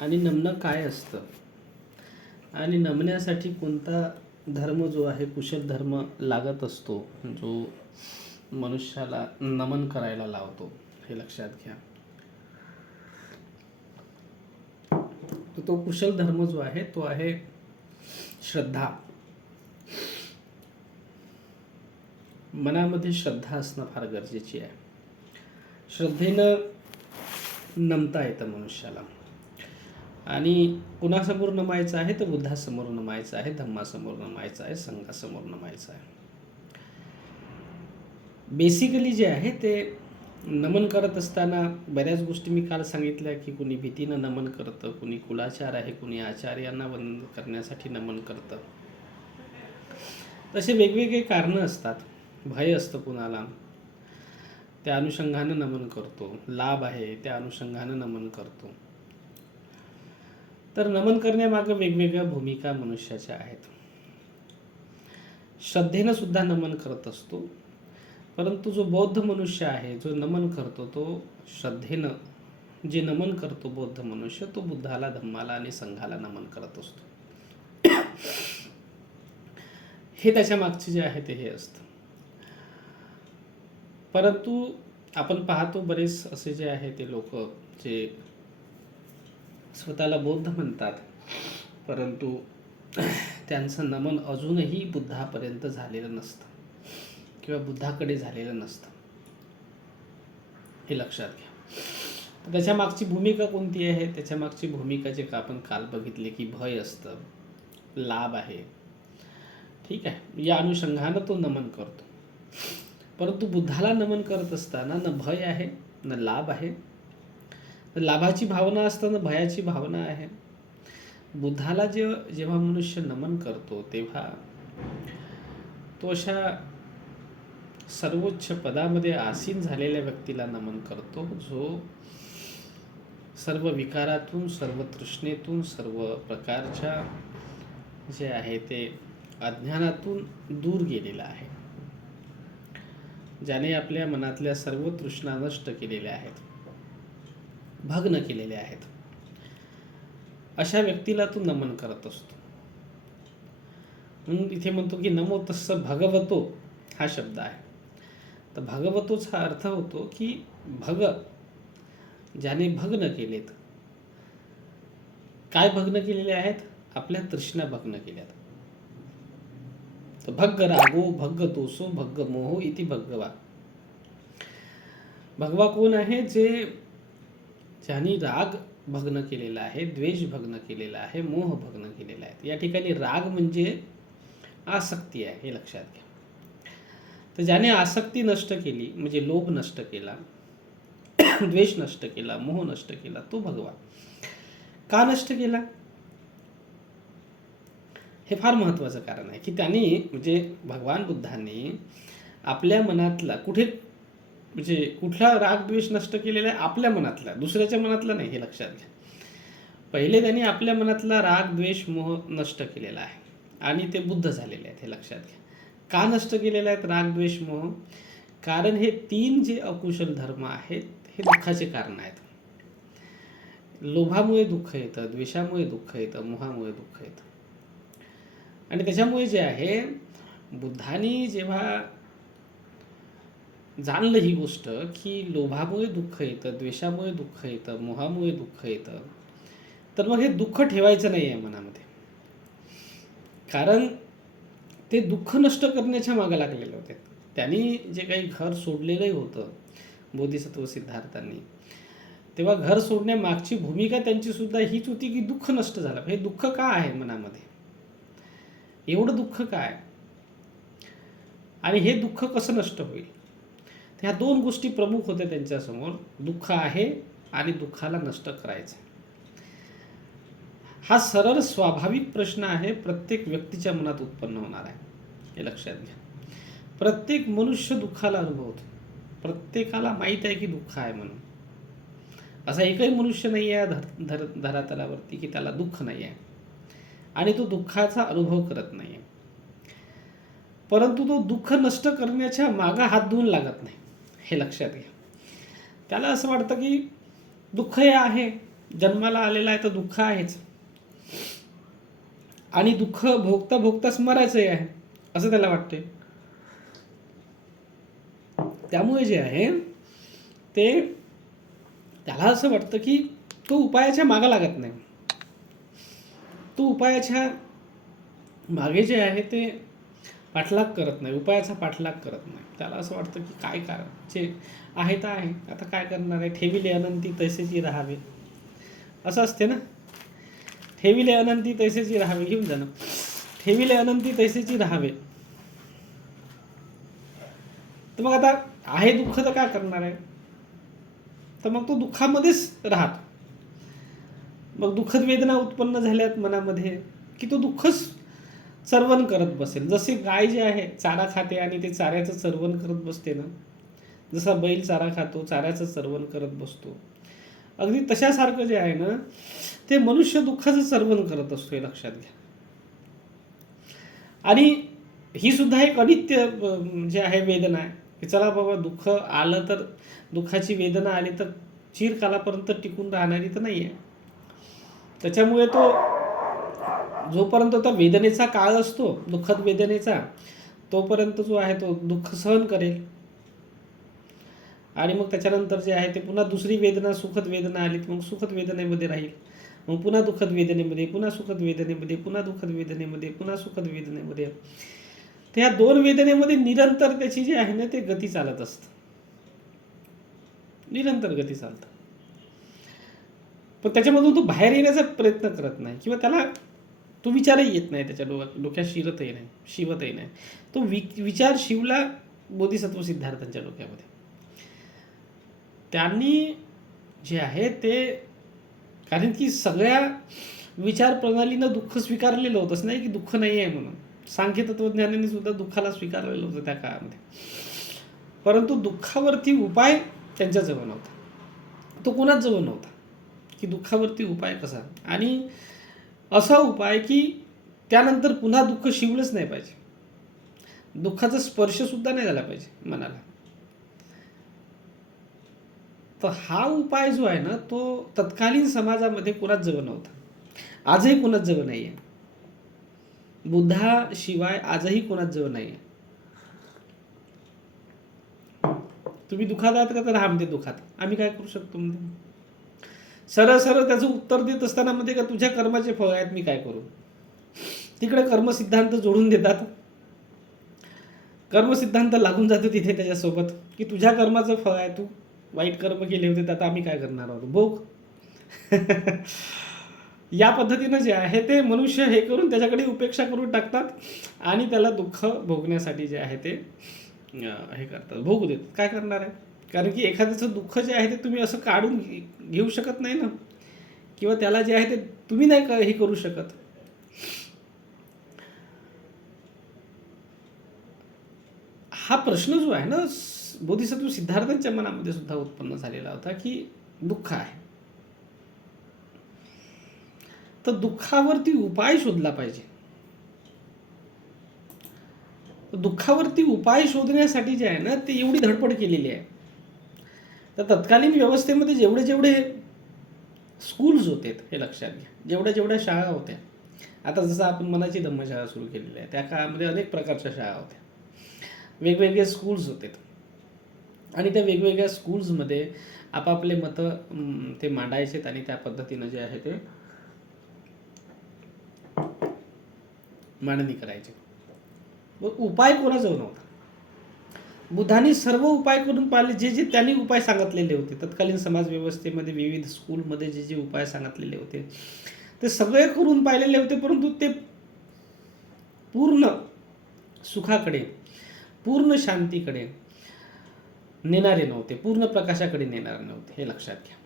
आणि नमणं काय असतं आणि नमण्यासाठी कोणता धर्म जो आहे कुशल धर्म लागत असतो जो मनुष्याला नमन करायला लावतो हे लक्षात घ्या. तो कुशल धर्म जो आहे तो आहे श्रद्धा. मनामध्ये श्रद्धा असणं फार गरजेची आहे. श्रद्धेनं नमता येतं मनुष्याला. आणि कुणासमोर नमायचं आहे तर बुद्धासमोर नमायचं आहे, धम्मासमोर नमायचं आहे, संघासमोर नमायचं आहे. बेसिकली जे आहे ते नमन करत असताना बऱ्याच गोष्टी मी काल सांगितल्या की कुणी भीतीनं नमन करतं, कुणी कुलाचार आहे, कुणी आचार्यांना वंदन करण्यासाठी नमन करतं. तसे वेगवेगळे कारणं असतात. भय असतं कुणाला, त्या अनुषंगानं नमन करतो. लाभ आहे त्या अनुषंगानं नमन करतो. तर नमन करण्यामागं वेगवेगळ्या भूमिका मनुष्याच्या आहेत. श्रद्धेनं सुद्धा नमन करत असतो, परंतु जो बौद्ध मनुष्य आहे जो नमन करतो तो श्रद्धेनं जे नमन करतो बौद्ध मनुष्य तो बुद्धाला, धम्माला आणि संघाला नमन करत असतो. हे त्याच्या मागचे जे आहे ते हे असतं. परंतु आपण पाहतो बरेच असे जे आहे ते लोक जे स्वतःला बौद्ध म्हणतात, परंतु त्यांचं नमन अजूनही बुद्धापर्यंत झालेलं नसतं किंवा बुद्धाकडे झालेलं नसतं. हे लक्षात घ्या. तर त्याच्या मागची भूमिका कोणती आहे? त्याच्या मागची भूमिका जे का आपण काल बघितले की भय असतं, लाभ आहे, ठीक आहे, या अनुषंगानं तो नमन करतो. परंतु बुद्धाला नमन करत असताना न भय आहे न लाभ आहे. लाभाची भावना असताना भयाची भावना आहे. बुद्धाला जेव्हा मनुष्य नमन करतो तेव्हा तो अशा सर्वोच्च पदामध्ये आसीन झालेल्या व्यक्तीला नमन करतो जो सर्व विकारातून, सर्व तृष्णेतून, सर्व प्रकारच्या जे आहे ते अज्ञानातून दूर गेलेला आहे, ज्याने आपल्या मनातल्या सर्व तृष्णा नष्ट केलेल्या आहेत, भग्न केलेले आहेत. अशा व्यक्तीला तो नमन करत असतो. म्हणून इथे म्हणतो की नमो तस्स भगवतो हा शब्द आहे. तर भगवतोचा अर्थ होतो की भग, ज्याने भग्न केलेत. काय भग्न केलेले आहेत? आपल्या तृष्णा भग्न केल्यात. तर भग्ग रागो भग्ग दोषो भग्ग मोहो इति भगवा. भगवा कोण आहे? ज्यांनी राग भग्न केलेला आहे, द्वेष भग्न केलेला आहे, मोह भग्न केलेला आहे. या ठिकाणी राग म्हणजे आसक्ती आहे, हे लक्षात घ्या. तर ज्याने आसक्ती नष्ट केली म्हणजे लोभ नष्ट केला, द्वेष नष्ट केला, मोह नष्ट केला, तो भगवा. का नष्ट केला? हे फार महत्त्वाचं कारण आहे की त्यांनी म्हणजे भगवान बुद्धांनी आपल्या मनातला म्हणजे कुठला राग द्वेष नष्ट केलेला आहे? आपल्या मनातला, दुसऱ्याच्या मनातला नाही, हे लक्षात घ्या. पहिले त्यांनी आपल्या मनातला राग द्वेष मोह नष्ट केलेला आहे आणि ते बुद्ध झालेले आहेत, हे लक्षात घ्या. का नष्ट केलेले आहेत राग द्वेष मोह? कारण हे 3 जे अकुशल धर्म आहेत हे दुःखाचे कारण आहेत. लोभामुळे दुःख येतं, द्वेषामुळे दुःख येतं, मोहामुळे दुःख येतं. आणि त्याच्यामुळे जे आहे बुद्धांनी जेव्हा जाणलं ही गोष्ट की लोभामुळे दुःख येतं, द्वेषामुळे दुःख येतं, मोहामुळे दुःख येतं, तर मग हे दुःख ठेवायचं नाही आहे मनामध्ये. कारण ते दुःख नष्ट करण्याच्या मागे लागलेले होते. त्यांनी जे काही घर सोडलेलंही होतं बोधिसत्व सिद्धार्थांनी, तेव्हा घर सोडण्यामागची भूमिका त्यांची सुद्धा हीच होती की दुःख नष्ट झालं. हे दुःख का आहे मनामध्ये? एवढं दुःख काय? आणि हे दुःख कसं नष्ट होईल? ह्या 2 गोष्टी प्रमुख होत्या त्यांच्यासमोर. दुःख आहे आणि दुःखाला नष्ट करायचं. हा सरळ स्वाभाविक प्रश्न आहे, प्रत्येक व्यक्तीच्या मनात उत्पन्न होणार आहे, हे लक्षात घ्या. प्रत्येक मनुष्य दुःखाला अनुभवतो. प्रत्येकाला माहीत आहे की दुःख आहे म्हणून. असा एकही मनुष्य नाही आहे धरातलावरती की त्याला दुःख नाही आहे आणि तो दुःखाचा अनुभव करत नाही आहे. परंतु तो दुःख नष्ट करण्याच्या मागं हात धुवून लागत नाही, हे लक्षात घ्या. त्याला असं वाटतं की दुःख हे आहे जन्माला आलेला आहे तर दुःख आहेच, आणि दुःख भोगता भोगताच मरायचंही आहे असं त्याला वाटते. त्यामुळे जे आहे ते त्याला असं वाटतं की तो उपायाच्या मागं लागत नाही, तो उपायाच्या मागे जे आहे ते पाठलाग करत नाही, उपायाचा पाठलाग करत नाही. त्याला असं वाटतं की काय कारण जे आहे तर आहे, आता काय करणार आहे, ठेविले अनंती तैसेची राहावे असं असते ना. ठेविले अनंती तैसेची राहावे, घेऊन जा ना, ठेविले अनंती तैसेची राहावे. तर मग आता आहे दुःख तर काय करणार आहे, तर मग तो दुःखामध्येच राहतो. मग दुःखद वेदना उत्पन्न झाल्यात मनामध्ये की तो दुःखच चरवण करत बसेल. जसे गाय जे आहे चारा खाते आणि ते चाऱ्याचं चरवण करत बसते ना, जसा बैल चारा खातो चाऱ्याचं चरवण करत बसतो, अगदी तशासारखं जे आहे ना ते मनुष्य दुःखाचं चरवण करत असतो, हे लक्षात घ्या. आणि ही सुद्धा एक अनित्य जे आहे वेदना आहे की चला बाबा दुःख आलं तर, दुःखाची वेदना आली तर चिरकालापर्यंत टिकून राहणारी तर नाही आहे. त्याच्यामुळे तो जोपर्यंत त्या वेदनेचा काळ असतो दुःखद वेदनेचा, तोपर्यंत जो आहे तो दुःख सहन करेल. आणि मग त्याच्यानंतर जे आहे ते पुन्हा दुसरी वेदना सुखद वेदना आली मग सुखद वेदनेमध्ये राहील, मग पुन्हा दुःखद वेदनेमध्ये, पुन्हा सुखद वेदनेमध्ये, पुन्हा दुःखद वेदनेमध्ये, पुन्हा सुखद वेदनेमध्ये. तर ह्या दोन वेदनेमध्ये निरंतर त्याची जी आहे ना ते गती चालत असतं, निरंतर गती चालतं. पण त्याच्यामधून तो बाहेर येण्याचा प्रयत्न करत नाही किंवा त्याला तो विचारही येत नाही, त्याच्या डोक्यात शिवतही नाही. तो विचार शिवला बोधिसत्व सिद्धार्थांच्या डोक्यामध्ये. त्यांनी जे आहे ते, कारण की सगळ्या विचार प्रणालीनं दुःख स्वीकारलेलं होतंच नाही की दुःख नाही आहे म्हणून. सांख्य तत्वज्ञानाने सुद्धा दुःखाला स्वीकारलेलं होतं त्या काळामध्ये, परंतु दुःखावरती उपाय त्यांच्याजवळ नव्हता. तो कोणाच जवळ नव्हता की दुःखावरती उपाय कसा, आणि असा उपाय की त्यानंतर पुन्हा दुःख शिवलंच नाही पाहिजे, दुःखाचा स्पर्शसुद्धा नाही झाला पाहिजे मनाला. तर हा उपाय जो आहे ना तो तत्कालीन समाजामध्ये कोणाच जवळ नव्हता, आजही कोणाच जवळ नाही आहे. बुद्धाशिवाय आजही कोणाच जवळ नाही आहे. तुम्ही दुःखात आहात का, तर राहा म्हणते दुःखात, आम्ही काय करू शकतो म्हणते. सरळ सरळ त्याचं उत्तर देत असताना म्हणते का तुझ्या कर्माचे फळ आहेत, मी काय करू. तिकडे कर्मसिद्धांत जोडून देतात, कर्मसिद्धांत लागून जातो तिथे त्याच्यासोबत की तुझ्या कर्माचं फळ आहे, तू वाईट कर्म केले होते तर आता आम्ही काय करणार आहोत, भोग. या पद्धतीनं जे आहे ते मनुष्य हे करून त्याच्याकडे उपेक्षा करून टाकतात आणि त्याला दुःख भोगण्यासाठी जे आहे ते हे करतात, भोगू देतात. काय करणार आहे, कारण की एखाद्याचं दुःख जे आहे ते तुम्ही असं काढून घेऊ शकत नाही ना, किंवा त्याला जे आहे ते तुम्ही नाही हे करू शकत. हा प्रश्न जो आहे ना बोधिसत्व सिद्धार्थांच्या मनामध्ये सुद्धा उत्पन्न झालेला होता की दुःख आहे तर दुःखावरती उपाय शोधला पाहिजे. दुःखावरती उपाय शोधण्यासाठी जे आहे ना ते एवढी धडपड केलेली आहे. तर तत्कालीन व्यवस्थेमध्ये जेवढे जेवढे स्कूल्स होते हे लक्षात घ्या, जेवढ्या जेवढ्या शाळा होत्या, आता जसं आपण मनाची धम्मशाळा सुरू केलेली आहे, त्या काळामध्ये अनेक प्रकारच्या शाळा होत्या, वेगवेगळे स्कूल्स होते, आणि त्या वेगवेगळ्या स्कूल्समध्ये आपापले मतं ते मांडायचे आणि त्या पद्धतीनं जे आहे ते मांडणी करायचे. मग उपाय कोणाजवळ नव्हता. बुद्धांनी सर्व उपाय करून पाहिले, जे जे त्यांनी उपाय सांगितलेले होते तत्कालीन समाज व्यवस्थेमध्ये विविध स्कूलमध्ये जे जे उपाय सांगितलेले होते ते सगळे करून पाहिलेले होते, परंतु ते पूर्ण सुखाकडे, पूर्ण शांतीकडे नेणारे नव्हते, पूर्ण प्रकाशाकडे नेणारे नव्हते, हे लक्षात घ्या.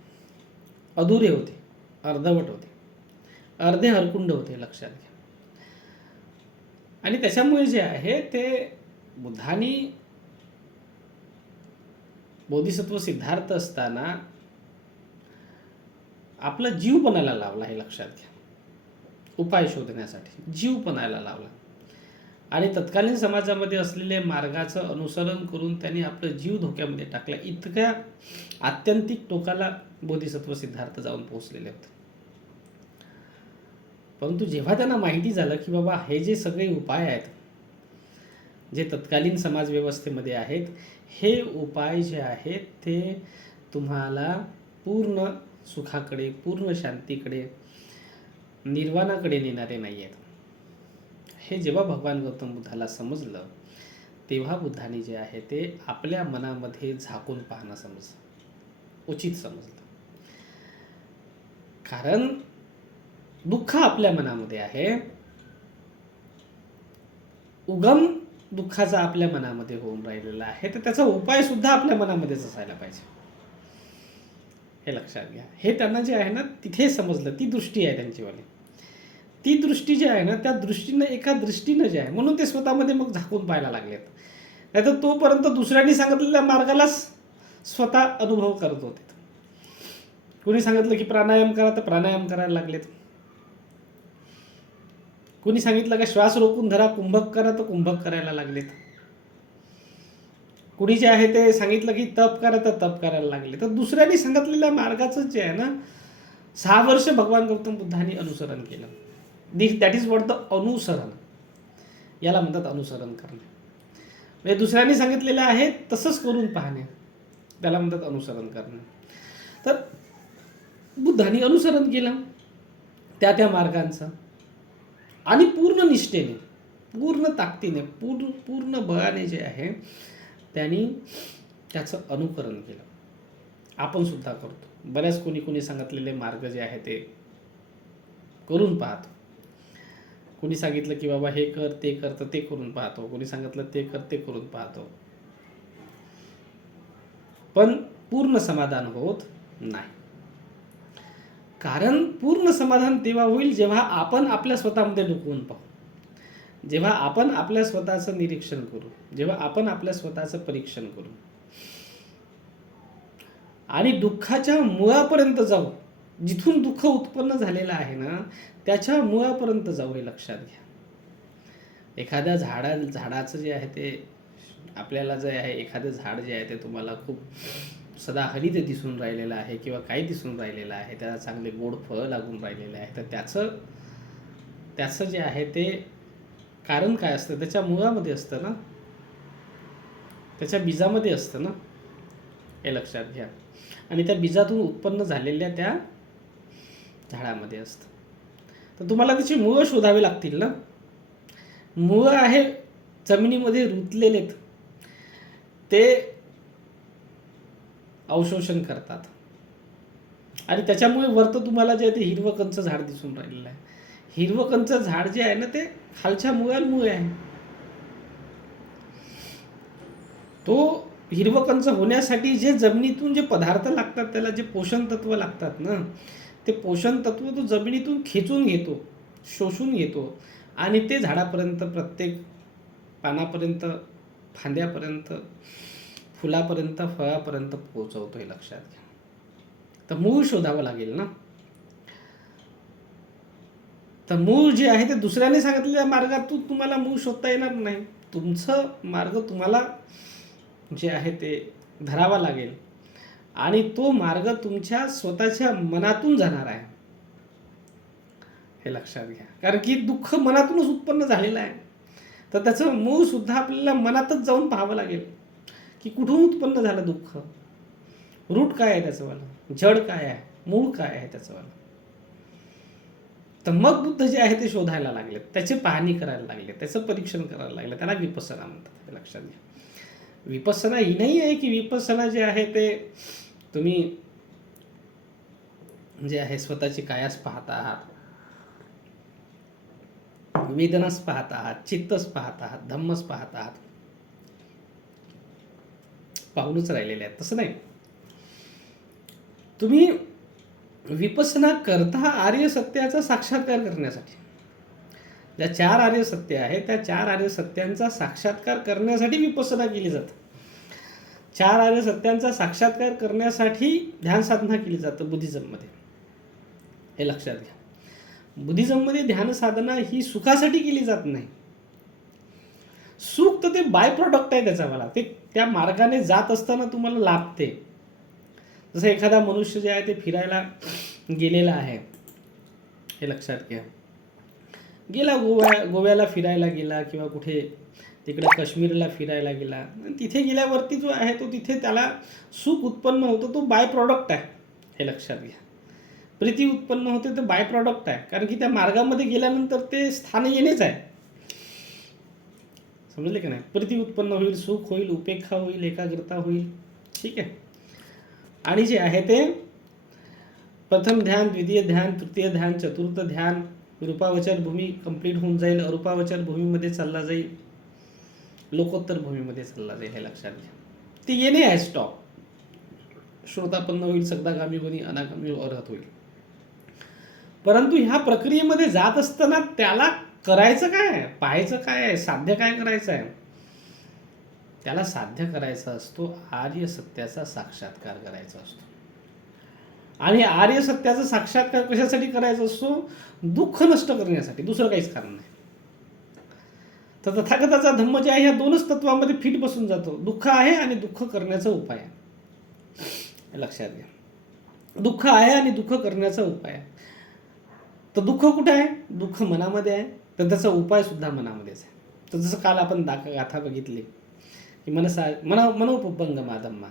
अधुरे होते, अर्धवट होते, अर्धे हरकुंड होते, लक्षात घ्या. आणि त्याच्यामुळे जे आहे ते बुद्धांनी बोधिसत्व सिद्धार्थ असताना आपला जीव पणाला लावला, हे लक्षात घ्या. उपाय शोधण्यासाठी जीव पणाला लावला आणि तत्कालीन समाजामध्ये असलेल्या मार्गाचं अनुसरण करून त्यांनी आपलं जीव धोक्यामध्ये टाकला. इतक्या आत्यंतिक टोकाला बोधिसत्व सिद्धार्थ जाऊन पोहोचलेले होते. परंतु जेव्हा त्यांना माहिती झालं की बाबा हे जे सगळे उपाय आहेत जे तत्कालीन समाजव्यवस्थेमध्ये आहेत, हे उपाय जे आहेत ते तुम्हाला पूर्ण सुखाकडे, पूर्ण शांतीकडे, निर्वाणाकडे नेणारे नाही आहेत. हे जेव्हा भगवान गौतम बुद्धाला समजलं तेव्हा बुद्धाने जे आहे ते आपल्या मनामध्ये झाकून पाहणं उचित समजलं. कारण दुःख आपल्या मनामध्ये आहे, उगम दुःखाचा आपल्या मनामध्ये होऊन राहिलेला आहे, तर त्याचा उपाय सुद्धा आपल्या मनामध्येच असायला पाहिजे. हे लक्षात घ्या. हे त्यांना जे आहे ना तिथे समजलं. ती दृष्टी आहे त्यांचीवाली. ती दृष्टी जी आहे ना त्या दृष्टीनं, एका दृष्टीनं जे आहे, म्हणून ते स्वतःमध्ये मग झाकून पाहायला लागलेत. नाहीतर तोपर्यंत दुसऱ्यांनी सांगितलेल्या मार्गालाच स्वतः अनुभव करत होते. कोणी सांगितलं की प्राणायाम करा तर प्राणायाम करायला लागलेत. कोणी सांगितलं का श्वास रोखून धरा, कुंभक करा तर कुंभक करायला लागलेत. कुणी जे आहे ते सांगितलं की तप करा तर तप करायला लागले. तर दुसऱ्यांनी सांगितलेल्या मार्गाचं जे आहे ना 6 वर्ष भगवान गौतम बुद्धांनी अनुसरण केलं. दॅट इज व्हॉट द अनुसरण. याला म्हणतात अनुसरण करणे. म्हणजे दुसऱ्यांनी सांगितलेलं आहे तसंच करून पाहणे, त्याला म्हणतात अनुसरण करणे. तर बुद्धांनी अनुसरण केलं त्या मार्गांचं आणि पूर्ण निष्ठेने, पूर्ण ताकदीने, पूर्ण बळाने जे आहे त्यांनी त्याचं अनुकरण केलं. आपण सुद्धा करतो. बऱ्याच कोणी सांगितलेले मार्ग जे आहे ते करून पाहतो. कोणी सांगितलं की बाबा हे कर ते कर तर ते करून पाहतो. कोणी सांगितलं ते कर ते करून पाहतो. पण पूर्ण समाधान होत नाही. कारण पूर्ण समाधान तेव्हा होईल जेव्हा आपण आपल्या स्वतःमध्ये डुकवून पाहू, जेव्हा आपण आपल्या स्वतःचं निरीक्षण करू, जेव्हा आपण आपल्या स्वतःचं परीक्षण करू आणि दुःखाच्या मुळापर्यंत जाऊ. जिथून दुःख उत्पन्न झालेलं आहे ना त्याच्या मुळापर्यंत जाऊ. हे लक्षात घ्या. एखाद्या झाडाचं जे आहे ते आपल्याला जे आहे, एखादं झाड जे आहे ते तुम्हाला खूप सदा हरित दिसून राहिलेलं आहे किंवा काही दिसून राहिलेलं आहे, त्याला चांगले गोड फळं लागून राहिलेले आहे, तर त्याचं जे आहे ते कारण काय असतं? त्याच्या मुळामध्ये असतं ना, त्याच्या बीजामध्ये असतं ना. हे लक्षात घ्या. आणि त्या बीजातून उत्पन्न झालेल्या त्या झाडामध्ये असतं. तर तुम्हाला त्याची मुळं शोधावी लागतील ना. मुळं आहे जमिनीमध्ये रुतलेले, ते अवशोषण करतात आणि त्याच्यामुळे वरतं तुम्हाला जे आहे ते हिरवं कंच झाड दिसून राहिलेलं आहे. हिरवं कंच झाड जे आहे ना ते खालच्या मुळांमुळे आहे. तो हिरवं कंच होण्यासाठी जे जमिनीतून जे पदार्थ लागतात, त्याला जे पोषण तत्व लागतात ना, ते पोषण तत्व तो जमिनीतून खेचून घेतो, शोषून घेतो आणि ते झाडापर्यंत, प्रत्येक पानापर्यंत, फांद्यापर्यंत, फुलापर्यंत, फळापर्यंत पोहोचवतो. हे लक्षात घ्या. तर मूळ शोधावं लागेल ना. तर मूळ जे आहे ते दुसऱ्याने सांगितलेल्या मार्गातून तुम्हाला मूळ शोधता येणार नाही. तुमचं मार्ग तुम्हाला जे आहे ते धरावा लागेल आणि तो मार्ग तुमच्या स्वतःच्या मनातून जाणार आहे. हे लक्षात घ्या. कारण की दुःख मनातूनच उत्पन्न झालेलं आहे, तर त्याचं मूळ सुद्धा आपल्याला मनातच जाऊन पाहावं लागेल की कुठून उत्पन्न झालं दुःख, रूट काय आहे त्याचंवालं, जड काय आहे, मूळ काय आहे त्याचंवालं. तर मग बुद्ध जे आहे ते शोधायला लागले, त्याची पाहणी करायला लागले, त्याचं परीक्षण करायला लागले. त्याला विपස්සना म्हणतात. हे लक्षात घ्या. विपස්සना ही नाही आहे की विपස්සना जे आहे ते तुम्ही जे आहे स्वतःची कायास पाहत आहात, वेदनाच पाहत आहात, चित्तच पाहत आहात, धम्मच पाहत आहात, पाहूनच राहिलेले आहेत. तसं नाही. तुम्ही विपස්සना करता आर्य सत्याचा साक्षात्कार करण्यासाठी. ज्या 4 आर्य सत्य आहे त्या 4 आर्य सत्यांचा साक्षात्कार करण्यासाठी विपස්සना केली जाते. 4 आर्य सत्यांचा साक्षात्कार करण्यासाठी ध्यान साधना केली जातं बुद्धिझममध्ये. हे लक्षात घ्या. बुद्धिझममध्ये ध्यान साधना ही सुखासाठी केली जात नाही. सुख तर ते बाय प्रॉडक्ट आहे त्याचा, मला ते त्या मार्गाने जात असताना तुम्हाला लाभते. जसं एखादा मनुष्य जे आहे ते फिरायला गेलेला आहे, हे लक्षात घ्या, गेला गोव्याला फिरायला गेला किंवा कुठे तिकडे काश्मीरला फिरायला गेला, तिथे गेल्यावरती जो आहे तो तिथे त्याला सुख उत्पन्न होतं, तो बाय प्रॉडक्ट आहे, हे लक्षात घ्या. प्रीती उत्पन्न होते तर बाय प्रॉडक्ट आहे, कारण की त्या मार्गामध्ये गेल्यानंतर ते स्थान येणेच आहे. समजले का नाही? प्रीती उत्पन्न होईल, सुख होईल, उपेक्षा होईल, एकाग्रता होईल. ठीक आहे. आणि जे आहे ते प्रथम ध्यान, द्वितीय ध्यान, तृतीय ध्यान, चतुर्थ ध्यान, रूपावचर भूमी कंप्लीट होऊन जाईल, अरूपावचर भूमीमध्ये चालला जाईल, लोकोत्तर भूमीमध्ये चालला जाईल, हे लक्षात घ्या. ते येणे आहे स्टॉप. श्रोतापन्न होईल, सगदागामी होईल, अनागामी अर्हत होईल. परंतु ह्या प्रक्रियेमध्ये जात असताना त्याला करायचं काय, पाहायचं काय, साध्य काय करायचं आहे, त्याला साध्य करायचा असतो आर्य सत्याचा साक्षात्कार करायचा असतो. आणि आर्य सत्याचा साक्षात्कार कशासाठी करायचा असतो? दुःख नष्ट करण्यासाठी, दुसरं काहीच कारण नाही. तर तथागताचा धम्म जे आहे ह्या दोनच तत्वामध्ये फिट बसून जातो. दुःख आहे आणि दुःख करण्याचा उपाय आहे, लक्षात घ्या. दुःख आहे आणि दुःख करण्याचा उपाय आहे. तर दुःख कुठे आहे? दुःख मनामध्ये आहे, तर त्याचा उपाय सुद्धा मनामध्येच आहे. तर जसं काल आपण गाथा बघितली की मनोपंगमाधम्मा,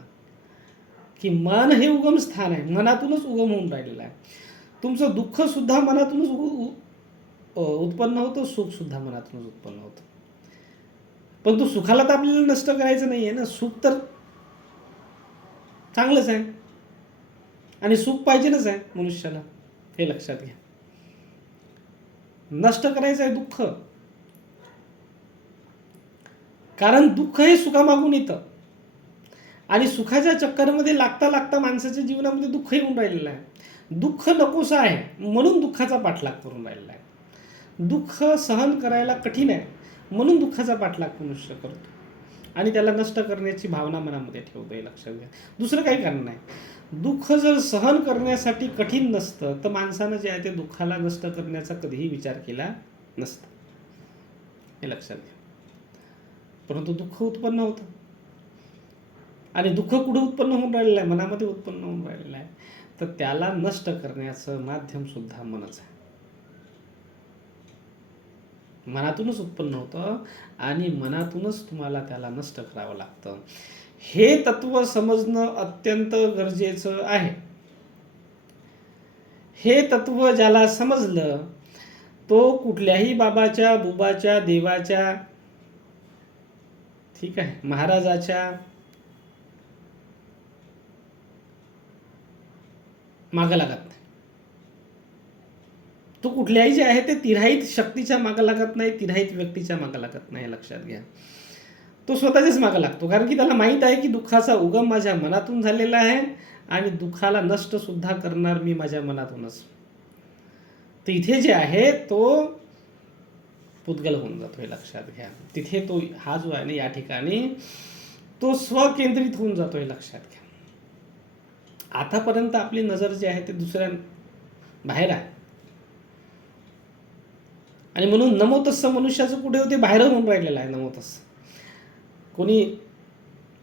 की मन हे उगम स्थान आहे, मनातूनच उगम होऊन राहिलेलं आहे. तुमचं दुःख सुद्धा मनातूनच उत्पन्न होतं, सुख सुद्धा मनातूनच उत्पन्न होतं. पण तो सुखाला तर आपल्याला नष्ट करायचं नाही आहे ना. सुख तर चांगलंच आहे आणि सुख पाहिजेच आहे मनुष्याला, हे लक्षात घ्या. नष्ट करायचं आहे दुःख, कारण दुःख हे सुखामागून येतं आणि सुखाच्या चक्करमध्ये लागता लागता माणसाच्या जीवनामध्ये दुःख येऊन राहिलेलं आहे. दुःख नकोसं आहे म्हणून दुःखाचा पाठलाग करून राहिलेला आहे. दुःख सहन करायला कठीण आहे म्हणून दुःखाचा पाठलाग मनुष्य करतो आणि त्याला नष्ट करण्याची भावना मनामध्ये ठेवतो, हे लक्षात घ्या. दुसरं काही कारण नाही. दुःख जर सहन करण्यासाठी कठीण नसतं तर माणसानं जे आहे ते दुःखाला नष्ट करण्याचा कधीही विचार केला नसता, हे लक्षात घ्या. परंतु दुःख उत्पन्न होतं आणि दुःख कुठं उत्पन्न होऊन राहिलेलं आहे? मनामध्ये उत्पन्न होऊन राहिलेलं आहे. तर त्याला नष्ट करण्याचं माध्यम सुद्धा मनच आहे. मनातूनच उत्पन्न होतं आणि मनातूनच तुम्हाला त्याला नष्ट करावं लागतं. हे तत्व समजणं अत्यंत गरजेचं आहे. हे तत्व ज्याला समजलं तो कुठल्याही बाबाच्या, बुबाच्या, देवाच्या, ठीक आहे, महाराजाच्या मागं लागत नाही. तो कुठल्याही जे आहे ते तिराहित शक्तीच्या मागं लागत नाही, तिराहित व्यक्तीच्या मागं लागत नाही, लक्षात घ्या. तो स्वतःच्याच मागं लागतो, कारण की त्याला माहीत आहे की दुःखाचा उगम माझ्या मनातून झालेला आहे आणि दुःखाला नष्ट सुद्धा करणार मी माझ्या मनातूनच. तर इथे जे आहे तो पुद्गल होऊन जातो, हे लक्षात घ्या. तिथे तो हा जो आहे ना या ठिकाणी तो स्वकेंद्रित होऊन जातो, हे लक्षात घ्या. आतापर्यंत आपली नजर जी आहे ते दुसऱ्या बाहेर आहे आणि म्हणून नमोतस्स मनुष्याचं कुठे होते? बाहेर होऊन राहिलेलं आहे नमोतस्स. कोणी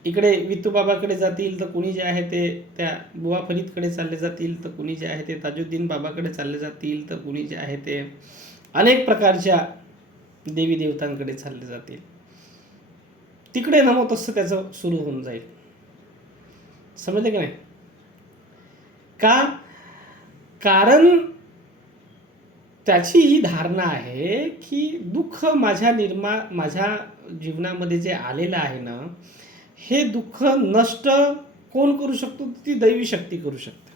इकडे वित्तूबाबाकडे जातील तर कोणी जे आहे ते त्या बुवा फरीदकडे चालले जातील, तर कोणी जे आहे ते ताजुद्दीन बाबाकडे चालले जातील, तर कोणी जे आहे ते अनेक प्रकारच्या देवी देवतांकडे चालले जातील. तिकडे नमोतस्स त्याचं सुरू होऊन जाईल. समजले की नाही? का? कारण त्याची ही धारणा आहे की दुःख माझ्या जीवनामध्ये जे आलेलं आहे ना, हे दुःख नष्ट कोण करू शकतो? ती दैवी शक्ती करू शकते,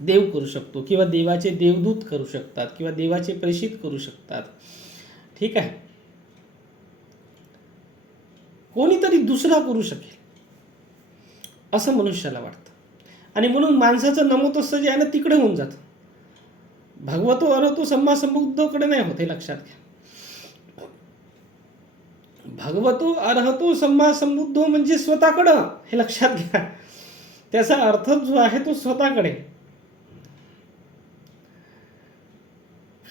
देव करू शकतो किंवा देवाचे देवदूत करू शकतात किंवा देवाचे प्रेषित करू शकतात. ठीक आहे, कोणीतरी दुसरा करू शकेल असं मनुष्याला वाटतं आणि म्हणून माणसाचं नमोतस्स जे आहे ना तिकडे होऊन जातं. भगवतो अर्हतो सम्मा संबुद्धकडे नाही होत, हे लक्षात घ्या. भगवतो अर्हतो सम्मा संबुद्धो म्हणजे स्वतःकडं, हे लक्षात घ्या. त्याचा अर्थ जो आहे तो स्वतःकडे.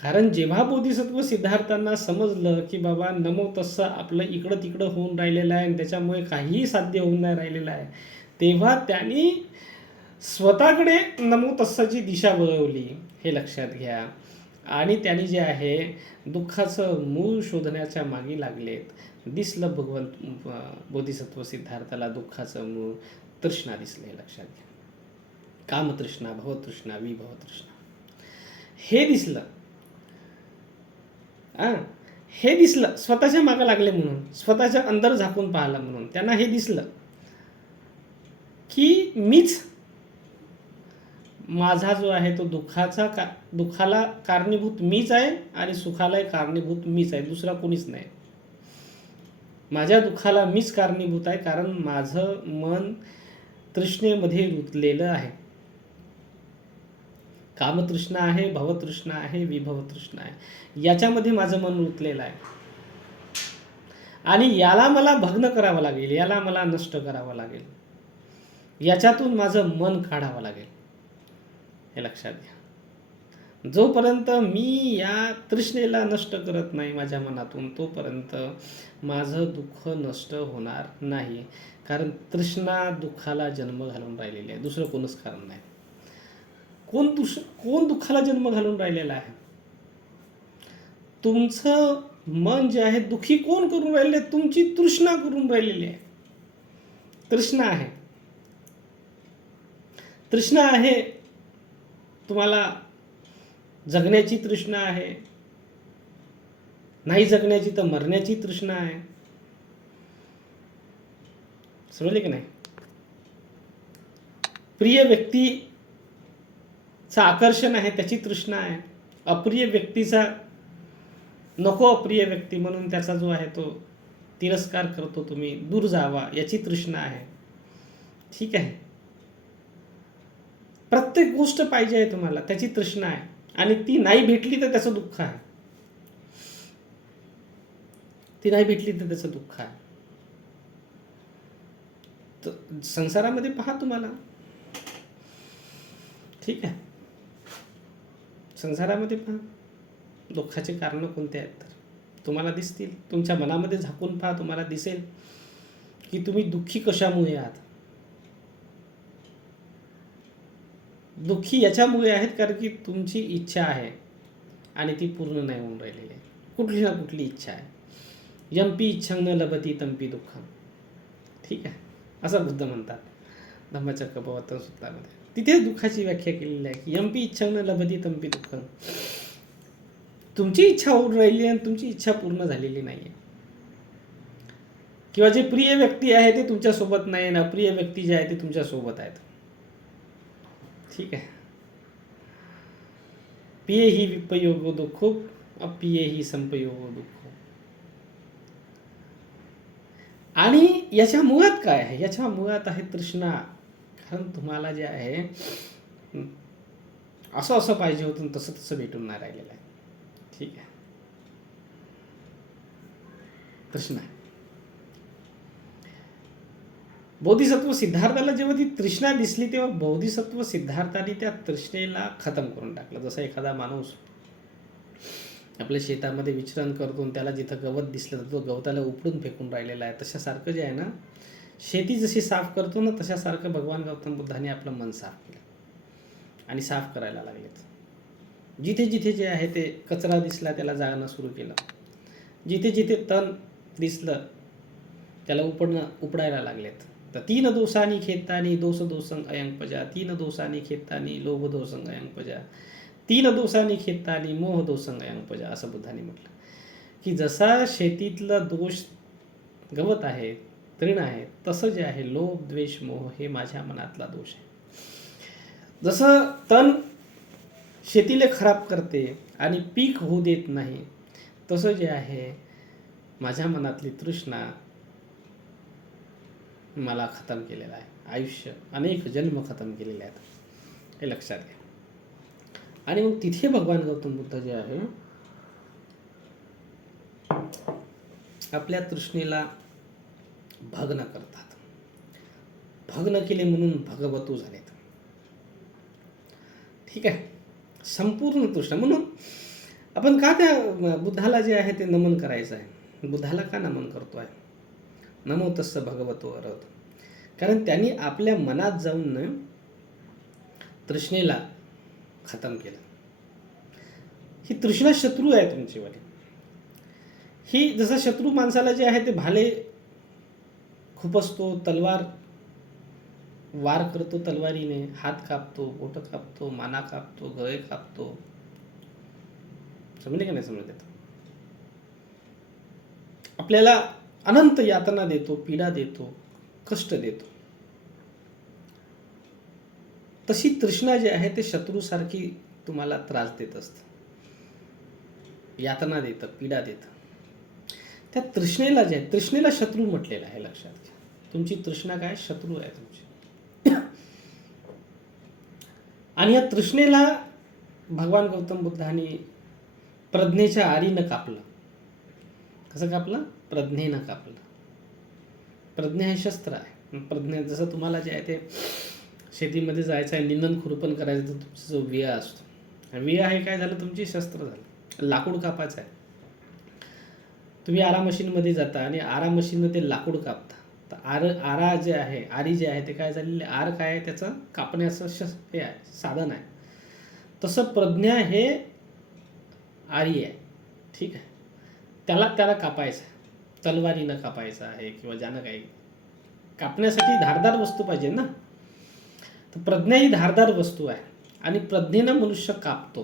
कारण जेव्हा बोधिसत्व सिद्धार्थांना समजलं की बाबा नमो तस्सं आपलं इकडं तिकडं होऊन राहिलेलं आहे आणि त्याच्यामुळे काहीही साध्य होऊन नाही राहिलेलं आहे, तेव्हा त्यांनी स्वतःकडे नमो तस्साची दिशा वळवली, हे लक्षात घ्या. आणि त्यांनी जे आहे दुःखाचं मूळ शोधण्याच्या मागे लागलेत. दिसलं बोधिसत्व सिद्धार्थाला दुःखाचं मूळ तृष्णा दिसलं, हे लक्षात घ्या. कामतृष्णा, भवतृष्णा, विभवतृष्णा हे दिसलं. हे दिसलं, स्वतःच्या मागं लागले म्हणून, स्वतःच्या अंदर झाकून पाहिलं म्हणून त्यांना हे दिसलं की मीच, माझा जो आहे तो दुःखाला कारणीभूत मीच आहे आणि सुखालाही कारणीभूत मीच आहे, दुसरा कोणीच नाही. माझ्या दुःखाला मीच कारणीभूत आहे, कारण माझं मन तृष्णेमध्ये रुतलेलं आहे. कामतृष्णा आहे, भवतृष्णा आहे, विभवतृष्णा आहे, याच्यामध्ये माझं मन रुतलेलं आहे. आणि याला मला भग्न करावं लागेल, याला मला नष्ट करावं लागेल, याच्यातून माझं मन काढावं लागेल, हे लक्षात घ्या. जोपर्यंत मी या तृष्णेला नष्ट करत नाही माझ्या मनातून, तोपर्यंत माझं दुःख नष्ट होणार नाही. कारण तृष्णा दुःखाला जन्म घालून राहिलेली आहे, दुसरं कोणच कारण नाही. कोण दुःखाला जन्म घालून राहिलेला आहे? तुमचं मन जे आहे दुःखी कोण करून राहिले? तुमची तृष्णा करून राहिलेली आहे. तृष्णा आहे, तृष्णा आहे. तुम्हाला जगण्याची तृष्णा आहे, नाही जगण्याची तर मरण्याची तृष्णा आहे. समजले की नाही? प्रिय व्यक्तीचं आकर्षण आहे, त्याची तृष्णा आहे. अप्रिय व्यक्तीचा नको, अप्रिय व्यक्ती म्हणून त्याचा जो आहे तो तिरस्कार करतो तुम्ही, दूर जावा, याची तृष्णा आहे. ठीक आहे? प्रत्येक गोष्ट पाहिजे आहे तुम्हाला, त्याची तृष्णा आहे. आणि ती नाही भेटली तर त्याचं दुःख आहे. ती नाही भेटली तर त्याचं दुःख आहे. तर संसारामध्ये पहा तुम्हाला, ठीक आहे, संसारामध्ये पहा दुःखाचे कारण कोणते आहेत तर तुम्हाला दिसतील. तुमच्या मनामध्ये झाकून पहा, तुम्हाला दिसेल की तुम्ही दुःखी कशामुळे आहात. दुःखी याच्यामुळे आहेत कारण की तुमची इच्छा आहे आणि ती पूर्ण नाही होऊन राहिलेली आहे. कुठली ना कुठली इच्छा आहे. यंपी इच्छं न लभती तंपी दुःखम. ठीक आहे, असं बुद्ध म्हणतात धम्मचक्र प्रवर्तन सूत्रामध्ये. तिथे दुःखाची व्याख्या केलेली आहे की यंपी इच्छं न लभती तंपी दुःखम. तुमची इच्छा होऊन राहिली आणि तुमची इच्छा पूर्ण झालेली नाही आहे, किंवा जे प्रिय व्यक्ती आहे ते तुमच्यासोबत नाही आणि अप्रिय व्यक्ती जे आहे ते तुमच्यासोबत आहेत. ठीक आहे. पिये ही विपयोगो दुःखो, अपिये ही संपयोगो दुःखो. आणि याच्या मुळात काय आहे? याच्या मुळात आहे तृष्णा. कारण तुम्हाला जे आहे असं पाहिजे होतं, तसं तसं भेटून नाही राहिलेलं आहे. ठीक आहे, तृष्णा. बोधिसत्व सिद्धार्थाला जेव्हा ती तृष्णा दिसली तेव्हा बोधिसत्व सिद्धार्थाने त्या तृष्णेला खतम करून टाकलं. जसा एखादा माणूस आपल्या शेतामध्ये विचरण करतो, त्याला जिथं गवत दिसलं तर तो गवताला उपडून फेकून राहिलेला आहे. तशासारखं जे आहे ना, शेती जशी साफ करतो ना, तशासारखं भगवान गौतम बुद्धाने आपलं मन साफ केलं आणि साफ करायला लागलेत. जिथे जिथे जे आहे ते कचरा दिसला त्याला जाळणं सुरू केलं. जिथे जिथे तण दिसलं त्याला उपडायला लागलेत. तर 3 दोषांनी खेतानी दोष दोषं अयं पजा, 3 दोषांनी खेतानी लोभ दोषं अयं पजा, 3 दोषांनी खेतानी मोह दोषं अयं पजा. असं बुद्धाने म्हटलं की जसा शेतीतलं दोष गवत आहे, तृण आहे, तसं जे आहे लोभ द्वेष मोह हे माझ्या मनातला दोष आहे. जसं तण शेतीला खराब करते आणि पीक होऊ देत नाही, तसं जे आहे माझ्या मनातली तृष्णा मला खतम केलेलं आहे. आयुष्य अनेक जन्म खतम केलेले आहेत, हे लक्षात घ्या. आणि मग तिथे भगवान गौतम बुद्ध जे आहे आपल्या तृष्णेला भग्न करतात. भग्न केले म्हणून भगवतू झालेत. ठीक आहे, संपूर्ण तृष्णा. म्हणून आपण का त्या बुद्धाला जे आहे ते नमन करायचं आहे? बुद्धाला का नमन करतो आहे? नमो तस्स भगवतो अरहत. कारण त्यांनी आपल्या मनात जाऊन तृष्णेला खतम केलं. ही तृष्णा शत्रू आहे तुमचीवाली. ही जसं शत्रू माणसाला जे आहे ते भाले खुपसतो, तलवार वार करतो तलवारीने, हात कापतो, बोट कापतो, माना कापतो, गळे कापतो. समजले का नाही समजले? आपल्याला अनंत यातना देतो, पीडा देतो, कष्ट देतो. तशी तृष्णा जी आहे ते शत्रूसारखी तुम्हाला त्रास देत असते, यातना देतं, पीडा देतं. त्या तृष्णेला जे आहे, तृष्णेला शत्रू म्हटलेलं आहे, लक्षात घ्या. तुमची तृष्णा काय? शत्रू आहे तुमची. आणि या तृष्णेला भगवान गौतम बुद्धांनी प्रज्ञेच्या आरीनं कापलं. कसं कापलं? प्रज्ञेनं कापलं. प्रज्ञा हे शस्त्र आहे. प्रज्ञा जसं तुम्हाला जे आहे ते शेतीमध्ये जायचं आहे, निंदन खुरपण करायचं, तर तुमचा जो विया असतो, विया हे काय झालं? तुमची शस्त्र झालं. लाकूड कापायचं आहे. तुम्ही आरा मशीनमध्ये जाता आणि आरा मशीनमध्ये लाकूड कापता. तर आरा जे आहे, आरी जे आहे ते काय झालेले? आर काय आहे? त्याचं कापण्याचं हे आहे, साधन आहे. तसं प्रज्ञा हे आरी आहे. ठीक आहे. त्याला कापायचं आहे. तलवारीनं कापायचं आहे किंवा ज्यानं काही कापण्यासाठी धारदार वस्तू पाहिजे ना. तर प्रज्ञा ही धारदार वस्तू आहे आणि प्रज्ञेनं मनुष्य कापतो.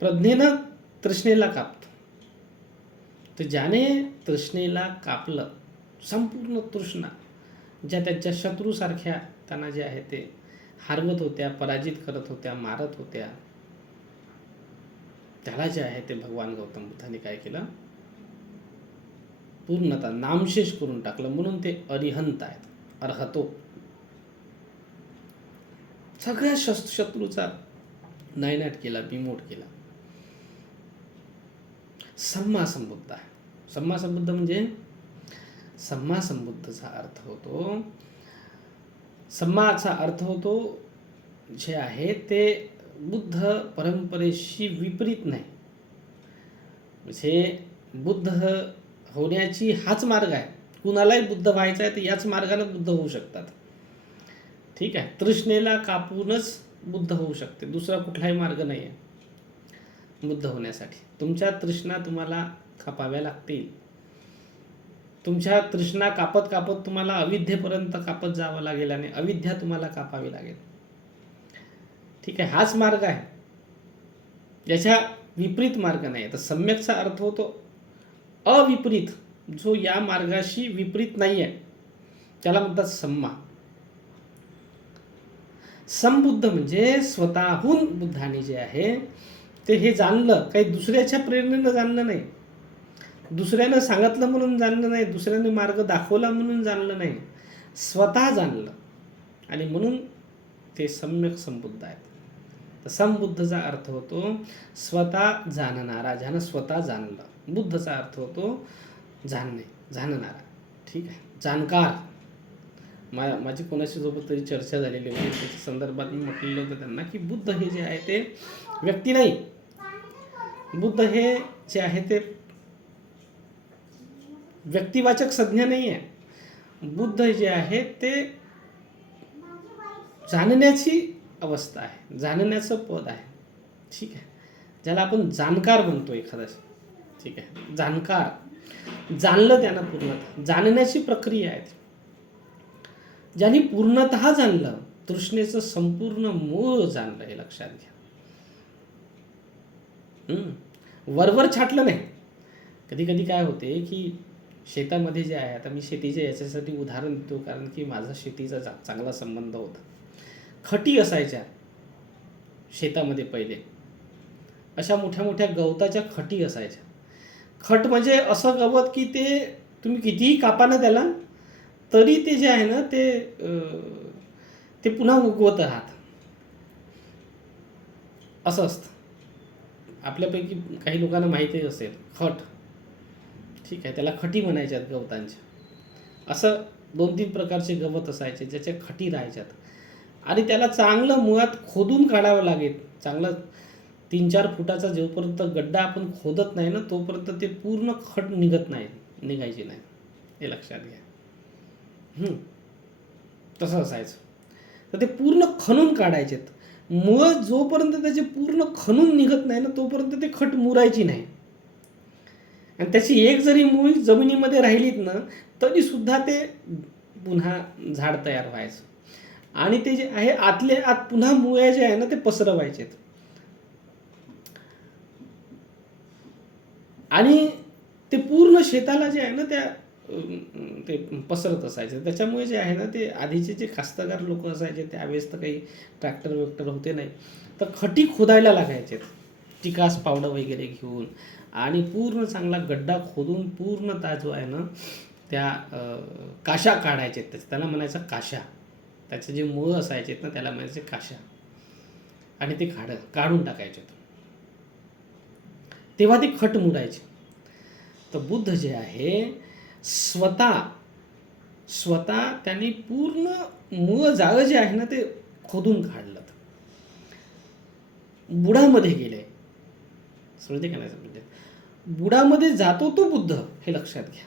प्रज्ञेनं तृष्णेला कापतो. तर ज्याने तृष्णेला कापलं, संपूर्ण तृष्णा ज्या त्यांच्या शत्रूसारख्या त्यांना जे आहे ते हरवत होत्या, पराजित करत होत्या, मारत होत्या, त्याला जे आहे ते भगवान गौतम बुद्धांनी काय केलं? पूर्णतः नामशेष करून टाकलं. म्हणून ते अरिहंत आहेत, अर्हतो. सगळ्या शत्रूचा नायनाट केला, बिमोड केला. सम्मा संबुद्ध आहे. सम्मा संबुद्ध म्हणजे सम्मा संबुद्धचा अर्थ होतो, सम्माचा अर्थ होतो जे आहे ते बुद्ध परंपरेशी विपरीत नाही. म्हणजे बुद्ध होण्याची हाच मार्ग आहे. कुणालाही बुद्ध व्हायचं आहे तर याच मार्गाने बुद्ध होऊ शकतात. ठीक आहे. तृष्णेला कापूनच बुद्ध होऊ शकते, दुसरा कुठलाही मार्ग नाही आहे बुद्ध होण्यासाठी. तुमच्या तृष्णा तुम्हाला कापाव्या लागतील. तुमच्या तृष्णा कापत कापत तुम्हाला अविद्येपर्यंत कापत जावं लागेल आणि अविद्या तुम्हाला कापावी लागेल. ठीक आहे. हाच मार्ग आहे, याच्या विपरीत मार्ग नाही. तर सम्यकचा अर्थ होतो अविपरीत, जो या मार्गाशी विपरीत नाही आहे, त्याला म्हणतात सम्मा. संबुद्ध म्हणजे स्वतःहून बुद्धाने जे आहे ते हे जाणलं, काही दुसऱ्याच्या प्रेरणेनं जाणलं नाही, दुसऱ्यानं सांगितलं म्हणून जाणलं नाही, दुसऱ्याने मार्ग दाखवला म्हणून जाणलं नाही, स्वतः जाणलं. आणि म्हणून ते सम्यक संबुद्ध आहेत. तर संबुद्धचा अर्थ होतो स्वतः जाणणारा, ज्यानं स्वतः जाणलं. बुद्धचा अर्थ होतो जाणणे, जाणणारा. ठीक आहे. जाणकार. माझी कोणाशी सोबत तरी चर्चा झालेली होती, त्याच्या संदर्भात मी म्हटलेलं होतं त्यांना की बुद्ध हे जे आहे ते व्यक्ती नाही. बुद्ध हे जे आहे ते व्यक्तिवाचक संज्ञा नाही आहे. बुद्ध जे आहे ते जाणण्याची अवस्था आहे, जाणण्याचं पद आहे. ठीक आहे. ज्याला आपण जाणकार म्हणतो एखादा. ठीक आहे. जाणकार, जाणलं त्यानं पूर्णतः, जाणण्याची प्रक्रिया आहे. ज्यांनी पूर्णतः जाणलं, तृष्णेचं संपूर्ण मूळ जाणलं, हे लक्षात घ्या. वरवर छाटलं नाही. कधी कधी काय होते की शेतामध्ये जे आहे, आता मी शेतीच्या याच्यासाठी उदाहरण देतो कारण की माझा शेतीचा चांगला संबंध होता. खटी असायच्या शेतामध्ये पहिले, अशा मोठ्या मोठ्या गवताच्या खटी असायच्या. खट म्हणजे असं गवत की ते तुम्ही कितीही कापा ना त्याला, तरी ते जे आहे ना ते पुन्हा उगवत राहत, असं असतं. आपल्यापैकी काही लोकांना माहिती असेल खट. ठीक आहे. त्याला खटी म्हणायच्यात गवतांच्या. असं 2-3 प्रकारचे गवत असायचे ज्याच्या खटी राहायच्यात आणि त्याला चांगलं मुळात खोदून काढावं लागेल. चांगलं 3-4 फुटाचा जोपर्यंत गड्डा आपण खोदत नाही ना तोपर्यंत ते पूर्ण खड निघायचे नाही, हे लक्षात घ्या. तसं असायचं. तर ते पूर्ण खणून काढायचेत. मुळं जोपर्यंत त्याचे पूर्ण खणून निघत नाही ना तोपर्यंत ते खट मुरायची नाही. आणि त्याची एक जरी मुळी जमिनीमध्ये राहिलीत ना तरी सुद्धा ते पुन्हा झाड तयार व्हायचं. आणि ते जे आहे आतले आत पुन्हा मुळ्या जे आहे ना ते पसरवायचेत. आणि ते पूर्ण शेताला जे आहे ना ते पसरत असायचं. त्याच्यामुळे जे आहे ना ते आधीचे जे कास्तकार लोक असायचे त्यावेळेस तर काही ट्रॅक्टर वेक्टर होते नाही, तर खटी खोदायला लागायचे चिकास पावडं वगैरे घेऊन. आणि पूर्ण चांगला गड्डा खोदून पूर्णतः जो आहे ना त्या काशा काढायचे. त्याला म्हणायचं काशा. त्याचे जे मूळ असायचे ना त्याला म्हणायचे काशा. आणि ते काढून टाकायचे. तेव्हा ते खट मुरायचे. तर बुद्ध जे आहे स्वतः त्यांनी पूर्ण मूळ जाळं जे आहे ना ते खोदून काढलं. बुडामध्ये गेले. समजते का नाही समजते? बुडामध्ये जातो तो बुद्ध, हे लक्षात घ्या.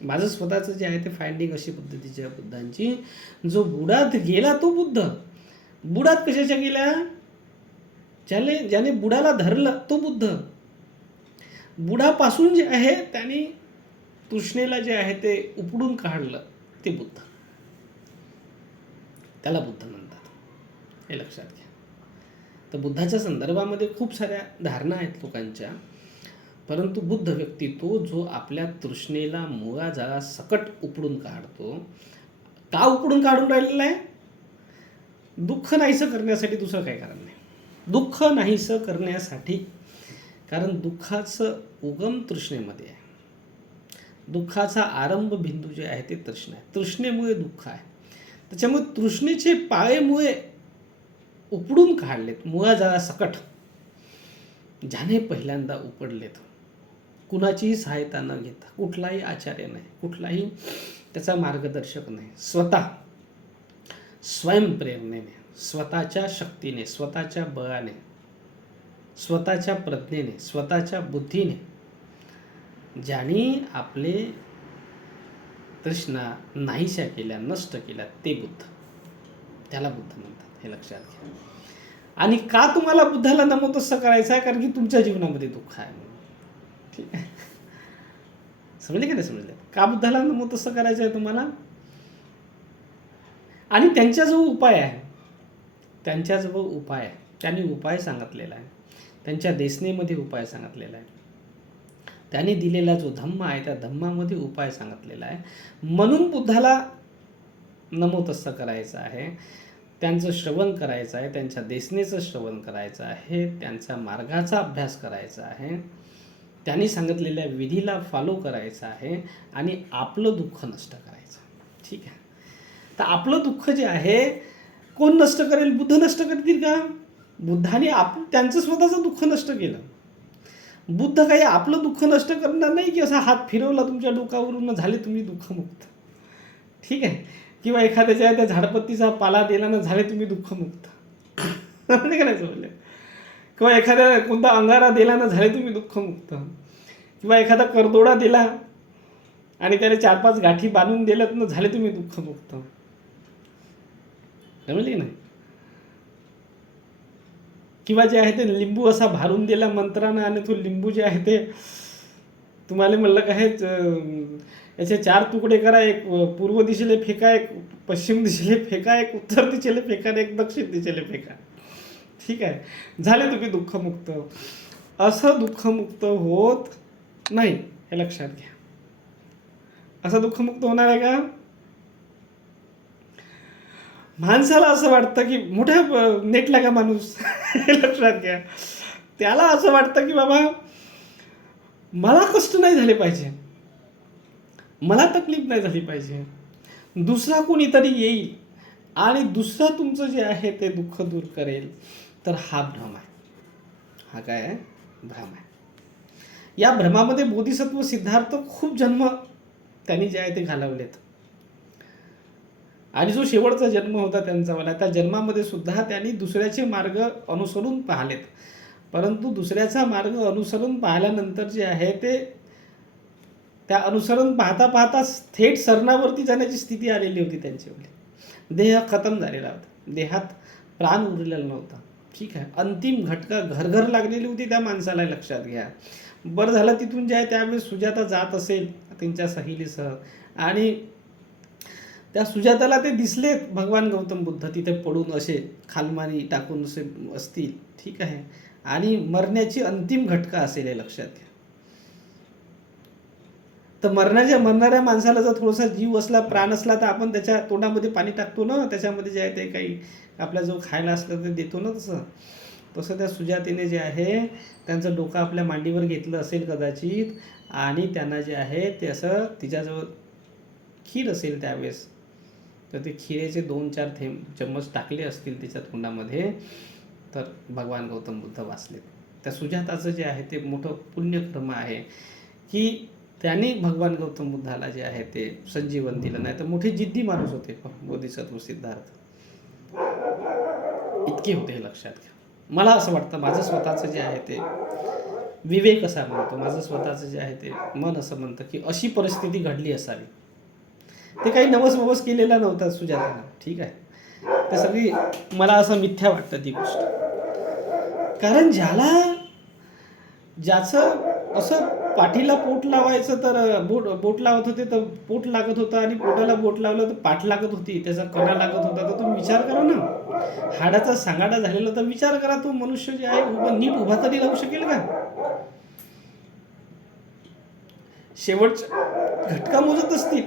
माझं स्वतःचं जे आहे ते फाइंडिंग अशी पद्धतीची आहे बुद्धांची. जो बुडात गेला तो बुद्ध. बुडात कशाच्या गेला? ज्याने बुडाला धरलं तो बुद्ध. बुडापासून जे आहे त्यांनी तृष्णेला जे आहे ते उपडून काढलं ते बुद्ध. त्याला बुद्ध म्हणतात, हे लक्षात घ्या. तर बुद्धाच्या संदर्भामध्ये खूप साऱ्या धारणा आहेत लोकांच्या, परंतु बुद्ध व्यक्ती तो जो आपल्या तृष्णेला मुळाजाळा सकट उपडून काढतो. का उपडून काढून राहिलेला आहे? दुःख नाहीसं करण्यासाठी, दुसरं काही कारण नाही. दुःख नाहीसं करण्यासाठी. कारण दुःखाचं उगम तृष्णेमध्ये आहे. दुःखाचा आरंभ बिंदू जे आहे ते तृष्णा आहे. तृष्णेमुळे दुःख आहे. त्याच्यामुळे तृष्णेचे पाळेमुळे उपडून काढलेत मुळाजाळा सकट. ज्याने पहिल्यांदा उपडलेत, कुणाचीही सहायता न घेता, कुठलाही आचार्य नाही, कुठलाही त्याचा मार्गदर्शक नाही, स्वतः स्वयंप्रेरणेने, स्वतःच्या शक्तीने, स्वतःच्या बळाने, स्वतःच्या प्रज्ञेने, स्वतःच्या बुद्धीने ज्यांनी आपले तृष्णा नाहीशा केल्या, नष्ट केल्या, ते बुद्ध. त्याला बुद्ध म्हणतात, हे लक्षात घ्या. आणि का तुम्हाला बुद्धाला नमोतस्स करायचं आहे? कारण की तुमच्या जीवनामध्ये दुःख आहे. ठीक आहे, समजले का नाही समजले? का बुद्धाला नमोतस्स करायचं आहे तुम्हाला? आणि त्यांच्याजवळ उपाय आहे. त्यांच्याजवळ उपाय आहे. त्यांनी उपाय सांगितलेला आहे. त्यांच्या देसनेमध्ये उपाय सांगितलेला आहे. त्यांनी दिलेला जो धम्म आहे त्या धम्मामध्ये उपाय सांगितलेला आहे. म्हणून बुद्धाला नमोतस्स करायचं आहे. त्यांचं श्रवण करायचं आहे. त्यांच्या देसनेचं श्रवण करायचं आहे. त्यांचा मार्गाचा अभ्यास करायचा आहे. त्यांनी सांगितलेल्या विधीला फॉलो करायचं आहे. आणि आपलं दुःख नष्ट करायचं. ठीक आहे. तर आपलं दुःख जे आहे कोण नष्ट करेल? बुद्ध नष्ट करतील का? बुद्धाने त्यांचं स्वतःचं दुःख नष्ट केलं. बुद्ध काही आपलं दुःख नष्ट करणार नाही की असा हात फिरवला तुमच्या डोकावरून झाले तुम्ही दुःखमुक्त. ठीक आहे. किंवा एखाद्याच्या त्या झाडपत्तीचा पाला दिला ना झाले तुम्ही दुःखमुक्त. नाही का नाही समजले? किंवा एखाद्या कोणता अंगारा दिला ना झाले तुम्ही दुःखमुक्त. किंवा एखादा करदोडा दिला आणि त्याला 4-5 गाठी बांधून दिल्यात ना झाले तुम्ही दुःखमुक्त. समजले की नाही? किंवा जे आहे ते लिंबू असा भारून दिला मंत्रानं आणि तो लिंबू जे आहे ते तुम्हाला म्हणलं का हे याचे 4 तुकडे करा, एक पूर्व दिशेला फेका, एक पश्चिम दिशेला फेका, एक उत्तर दिशेला फेका आणि एक दक्षिण दिशेला फेका. ठीक आहे, झाले तुम्ही दुःखमुक्त. असं दुःखमुक्त होत नाही, हे लक्षात घ्या. असं दुःखमुक्त होणार आहे का? माणसाला असं वाटतं की मोठ्या नेटला का माणूस, हे लक्षात घ्या. त्याला असं वाटतं की बाबा मला कष्ट नाही झाले पाहिजे, मला तकलीफ नाही झाली पाहिजे, दुसरा कोणीतरी येईल आणि दुसरा तुमचं जे आहे ते दुःख दूर करेल. तर हा भ्रम आहे. हा काय आहे? भ्रम आहे. या भ्रमामध्ये बोधिसत्व सिद्धार्थ खूप जन्म त्यांनी जे आहे ते घालवलेत. आणि जो शेवटचा जन्म होता त्यांचा वाला, त्या जन्मामध्ये सुद्धा त्यांनी दुसऱ्याचे मार्ग अनुसरून पाहिलेत. परंतु दुसऱ्याचा मार्ग अनुसरून पाहिल्यानंतर जे आहे ते त्या अनुसरण पाहता पाहताच थेट सरणावरती जाण्याची स्थिती आलेली होती त्यांच्याकडे. देह खतम झालेला होता, देहात प्राण उरलेला नव्हता. ठीक आहे, अंतिम घटका घरघर लागलेली होती त्या माणसाला, लक्षात घ्या. बरं झालं तिथून जे आहे त्यावेळेस सुजाता जात असेल त्यांच्या सहेलीसह, आणि त्या सुजाताला ते दिसलेत भगवान गौतम बुद्ध तिथे पडून असे खालमारी टाकून असे असतील. ठीक आहे, आणि मरण्याची अंतिम घटका असेल हे लक्षात घ्या. तर मरणाऱ्या माणसाला जर थोडासा जीव असला, प्राण असला, तर आपण त्याच्या तोंडामध्ये पाणी टाकतो ना, त्याच्यामध्ये जे आहे ते काही आपल्या जो खायला असलं ते देतो ना, तसं त्या सुजातेने जे आहे त्यांचं डोकं आपल्या मांडीवर घेतलं असेल कदाचित, आणि त्यांना जे आहे ते असं तिच्याजवळ खीर असेल त्यावेळेस, तर ते खिरेचे 2-4 चम्मच टाकले असतील तिच्या तोंडामध्ये, तर भगवान गौतम बुद्ध वाचले. त्या सुजाताचं जे आहे ते मोठं पुण्यकर्म आहे की त्यांनी भगवान गौतम बुद्धाला जे आहे ते संजीवन दिलं. नाही तर मोठे जिद्दी माणूस होते बोधिसत्व सिद्धार्थ, इतके होते हे लक्षात घ्या. मला असं वाटतं, माझं स्वतःचं जे आहे ते विवेक असा म्हणतो, माझं स्वतःचं जे आहे ते मन असं म्हणतं की अशी परिस्थिती घडली असावी. ते काही नवस केलेला नव्हता सुजातानं. ठीक आहे, ते सगळी मला असं मिथ्या वाटतं ती गोष्ट. कारण ज्याचं असं पाठीला पोट लावायचं तर बोट लावत होते तर पोट लागत होतं, आणि पोटाला बोट लावलं तर पाठ लागत होती, त्याचा कणा लागत होता. तर तुम्ही विचार करा ना, हाडाचा सांगाडा झालेला, तर विचार करा तो मनुष्य जे आहे नीट उभा तरी राहू शकेल का? शेवटच्या घटका मोजत असतील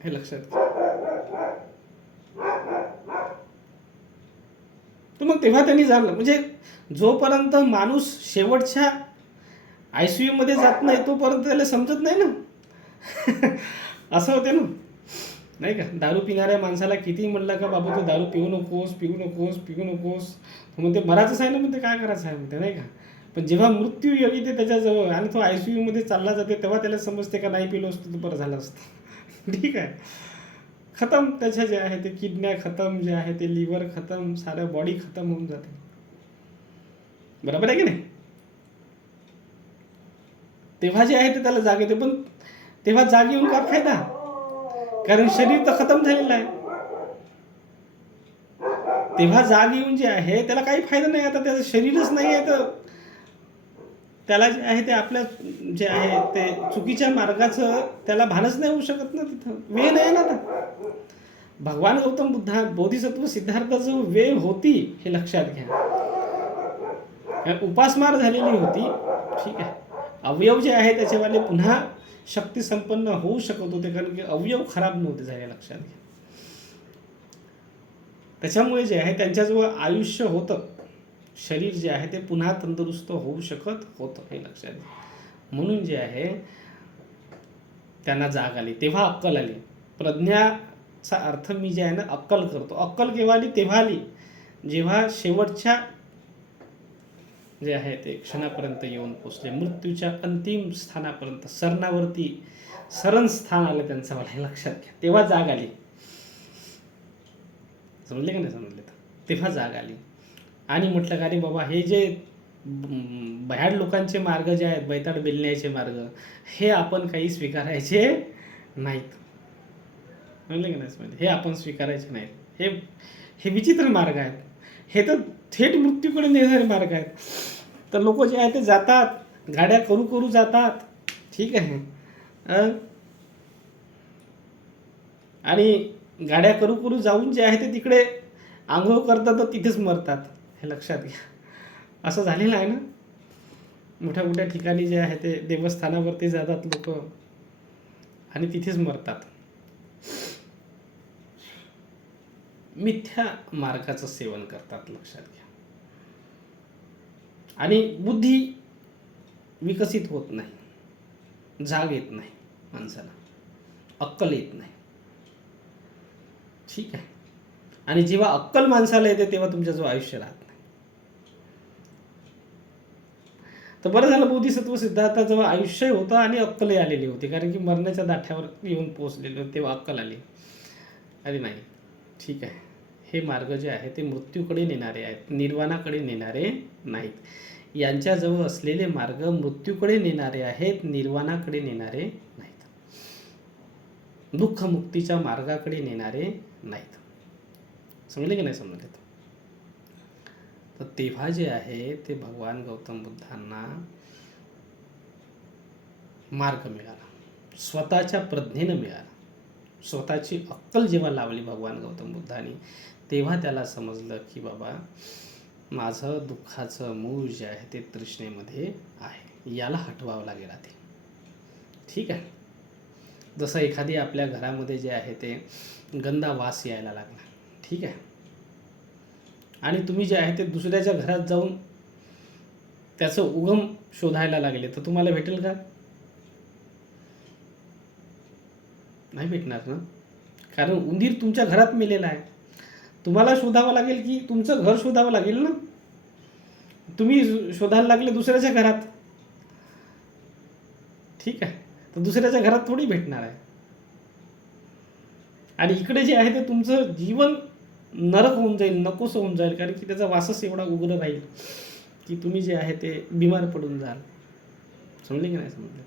हे लक्षात घ्या. तर मग तेव्हा त्यांनी जाणलं, म्हणजे जोपर्यंत माणूस शेवटच्या ICU मध्ये जात नाही तोपर्यंत त्याला समजत नाही ना. असं होते ना, नाही का? दारू पिणाऱ्या माणसाला किती म्हणलं का बाबा तू दारू पिऊ नकोस, म्हणते मरायचंच आहे ना, म्हणते काय करायचं आहे म्हणते, नाही का? पण जेव्हा मृत्यू येते त्याच्याजवळ आणि तो ICU मध्ये चालला जाते, तेव्हा त्याला समजते का नाही पिलो असतो तर बरं झालं असतं. ठीक आहे, खतम, त्याच्या जे आहे ते किडन्या खतम, जे आहे ते लिव्हर खतम, सारं बॉडी खतम होऊन जाते. बरोबर आहे की नाही? तेव्हा जे आहे ते त्याला जाग येते, पण तेव्हा जाग येऊन काय फायदा? कारण शरीर तर खतम झालेलं आहे. तेव्हा जाग येऊन जे आहे त्याला काही फायदा नाही. आता त्याचं शरीरच नाही आहे, तर त्याला जे आहे ते आपल्या जे आहे ते चुकीच्या मार्गाचं त्याला भानच नाही होऊ शकत ना. तिथं वेळ नाही ना. आता भगवान गौतम बुद्ध बोधिसत्व सिद्धार्थाचं वेळ होती हे लक्षात घ्या, उपासमार झालेली होती. ठीक आहे, अवयव जे आहे त्याच्यावाले पुन्हा शक्ती संपन्न होऊ शकत होते, कारण की अवयव खराब नव्हते झाले, लक्षात घ्या. त्याच्यामुळे जे आहे त्यांच्याजवळ आयुष्य होतं, शरीर जे आहे ते पुन्हा तंदुरुस्त होऊ शकत होतं हे लक्षात घ्या. म्हणून जे आहे त्यांना जाग आली, तेव्हा अक्कल आली. प्रज्ञाचा अर्थ मी जे आहे ना अक्कल करतो. अक्कल केव्हा आली? तेव्हा आली जेव्हा शेवटच्या जे आहे ते क्षणापर्यंत येऊन पोचले, मृत्यूच्या अंतिम स्थानापर्यंत, सरणावरती सरण स्थान आलं त्यांचं, मला हे लक्षात घ्या. तेव्हा जाग आली. समजले का नाही? समजले तर तेव्हा जाग आली. आणि म्हटलं का रे बाबा, हे जे भयाड लोकांचे मार्ग जे आहेत, बैताड बेलण्याचे मार्ग, हे आपण काही स्वीकारायचे नाहीत. समजले का नाही? हे आपण स्वीकारायचे नाहीत. हे विचित्र मार्ग आहेत, हे तर थेट मृत्यूकडे नेणारे मार्ग आहेत. तर लोक जे आहे ते जातात, गाड्या करू जातात. ठीक आहे, आणि गाड्या करू जाऊन जे आहे ते तिकडे आंघोळ करतात तर तिथेच मरतात, हे लक्षात घ्या. असं झालेलं आहे ना, मोठ्या ठिकाणी जे आहे ते देवस्थानावरती जातात लोक आणि तिथेच मरतात. मिथ्या मार्गाचं सेवन करतात, लक्षात घ्या. आणि बुद्धी विकसित होत नाही, जाग येत नाही माणसाला, अक्कल येत नाही. ठीक आहे, आणि जेव्हा अक्कल माणसाला येते तेव्हा तुमच्याजवळ आयुष्य राहत नाही. तर बरं झालं बोधिसत्व सिद्धार्थाजवळ आयुष्य होतं आणि अक्कलही आलेली होती, कारण की मरण्याच्या दाठ्यावर येऊन पोहोचलेले तेव्हा अक्कल आली. अरे नाही, ठीक आहे, हे मार्ग जे आहे ते मृत्यूकडे नेणारे आहेत, निर्वाणाकडे नेणारे नाहीत. यांच्याजवळ असलेले मार्ग मृत्यूकडे नेणारे आहेत, निर्वाणाकडे नेणारे नाहीत, दुःखमुक्तीच्या मार्गाकडे नेणारे नाहीत. समजले की नाही समजले? तर तेव्हा जे आहे ते भगवान गौतम बुद्धांना मार्ग मिळाला, स्वतःच्या प्रज्ञेनं मिळाला. स्वतःची अक्कल जेव्हा लावली भगवान गौतम बुद्धांनी, तेव्हा त्याला समजलं की बाबा माझं दुःखाचं मूळ जे आहे ते तृष्णेमध्ये आहे, याला हटवावं लागेल आधी. ठीक आहे. जसं एखादी आपल्या घरामध्ये जे आहे ते गंदा वास यायला लागला, ठीक आहे, आणि तुम्ही जे आहे ते दुसऱ्याच्या घरात जाऊन त्याचं उगम शोधायला लागले, तर तुम्हाला भेटेल का? नाही भेटणार ना. कारण उंदीर तुमच्या घरात मेलेला आहे. तुम्हाला शोधावं लागेल की तुमचं घर शोधावं लागेल ना. तुम्ही शोधायला लागले दुसऱ्याच्या घरात, ठीक आहे, तर दुसऱ्याच्या घरात थोडी भेटणार आहे. आणि इकडे जे आहे ते तुमचं जीवन नरक होऊन जाईल, नकोसं होऊन जाईल, कारण की त्याचा वासच एवढा उग्र राहील की तुम्ही जे आहे ते बिमार पडून जाल. समजले की नाही समजले?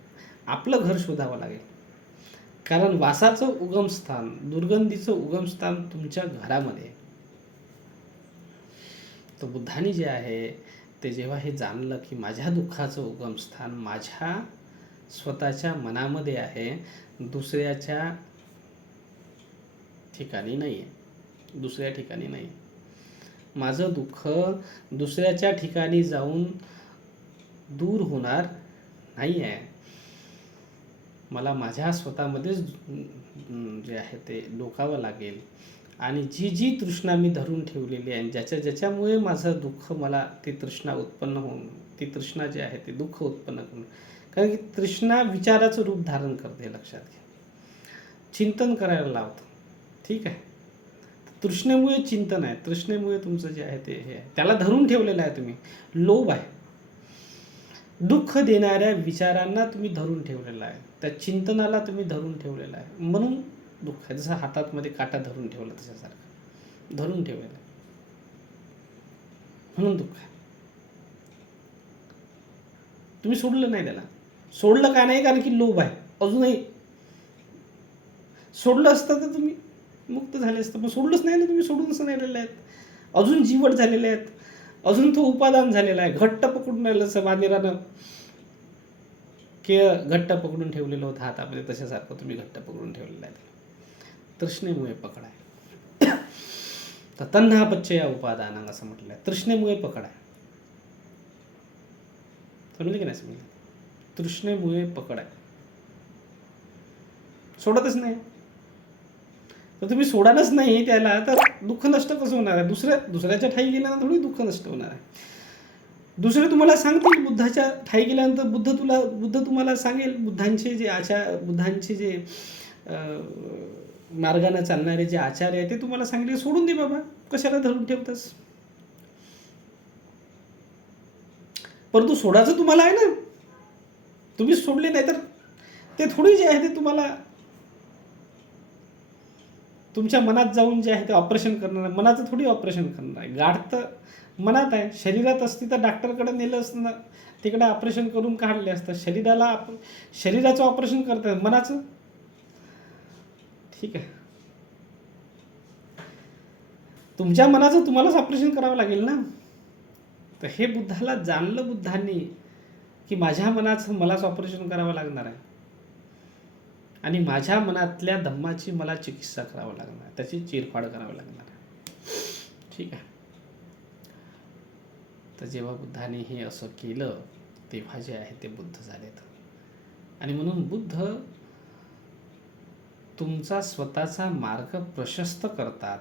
आपलं घर शोधावं लागेल, कारण वासाचं उगमस्थान, दुर्गंधीचं उगमस्थान तुमच्या घरामध्ये. तर बुद्धाने जे आहे ते जेव्हा हे जाणलं की माझ्या दुःखाचं उगमस्थान माझ्या स्वतःच्या मनामध्ये आहे, दुसऱ्याच्या ठिकाणी नाही आहे, दुसऱ्या ठिकाणी नाही. माझं दुःख दुसऱ्याच्या ठिकाणी जाऊन दूर होणार नाही आहे. मला माझ्या स्वतःमध्येच जे आहे ते डोकावं लागेल. आणि जी जी तृष्णा मी धरून ठेवलेली आहे, ज्याच्यामुळे माझं दुःख, मला ती तृष्णा उत्पन्न होऊन, ती तृष्णा जे आहे ते दुःख उत्पन्न करून, कारण की तृष्णा विचाराचं रूप धारण करते, लक्षात घ्या. चिंतन करायला लावतं, ठीक आहे. तृष्णेमुळे चिंतन आहे, तृष्णेमुळे तुमचं जे आहे ते हे आहे, त्याला धरून ठेवलेलं आहे तुम्ही. लोभ आहे, दुःख देणाऱ्या विचारांना तुम्ही धरून ठेवलेला आहे, त्या चिंतनाला तुम्ही धरून ठेवलेला आहे, म्हणून दुःख आहे. जसं हातामध्ये काटा धरून ठेवला तशासारखं धरून ठेवलेलं आहे, म्हणून दुःख आहे. तुम्ही सोडलं नाही त्याला. सोडलं का नाही? कारण की लोभ आहे. अजूनही सोडलं असतं तर तुम्ही मुक्त झाले असतं, पण सोडलंच नाही ना तुम्ही. सोडूनच राहिलेले आहेत, अजून जीवट झालेले आहेत, अजून तो उपादान झालेला आहे, घट्ट पकडून राहिलं समाधीरानं की घट्ट पकडून ठेवलेलं होतं हातामध्ये, तशासारखं तुम्ही घट्ट पकडून ठेवलेलं आहे. तृष्णेमुळे पकड आहे. तर तन्हापच्चया उपादान असं म्हटलं आहे, तृष्णेमुळे पकड आहे. समजले की नाही समजले? तृष्णेमुळे पकड आहे, सोडतच नाही. तर तुम्ही सोडालच नाही त्याला, तर दुःख नष्ट कसं होणार आहे? दुसऱ्याच्या ठाई गेल्यानंतर थोडी दुःख नष्ट होणार आहे. दुसरे तुम्हाला सांगतील, बुद्धाच्या ठाई गेल्यानंतर बुद्ध तुम्हाला सांगेल, बुद्धांचे जे मार्गाने चालणारे जे आचार्य आहे ते तुम्हाला सांगले, सोडून दे बाबा, कशाला धरून ठेवतस. परंतु सोडायचं तुम्हाला आहे ना. तुम्ही सोडले नाही तर ते थोडी जे आहे ते तुम्हाला तुमच्या मनात जाऊन जे आहे ते ऑपरेशन करणार आहे. मनाचं थोडी ऑपरेशन करणार आहे. गाठ तर मनात आहे. शरीरात असती तर डॉक्टरकडे नेलं असतं ना, तिकडे ऑपरेशन करून काढले असतं. शरीराचं ऑपरेशन करतात, मनाचं ठीक आहे. तुमच्या मनाचं तुम्हालाच ऑपरेशन करावं लागेल ना. तर हे बुद्धाला जाणलं बुद्धांनी की माझ्या मनाचं मलाच ऑपरेशन करावं लागणार आहे, आणि माझ्या मनातल्या धम्माची मला चिकित्सा करावं लागणार, त्याची चिरफाड करावं लागणार आहे, ठीक आहे. तर जेव्हा बुद्धाने हे असं केलं तेव्हा जे आहे ते बुद्ध झालेत. आणि म्हणून बुद्ध तुमचा स्वतःचा मार्ग प्रशस्त करतात.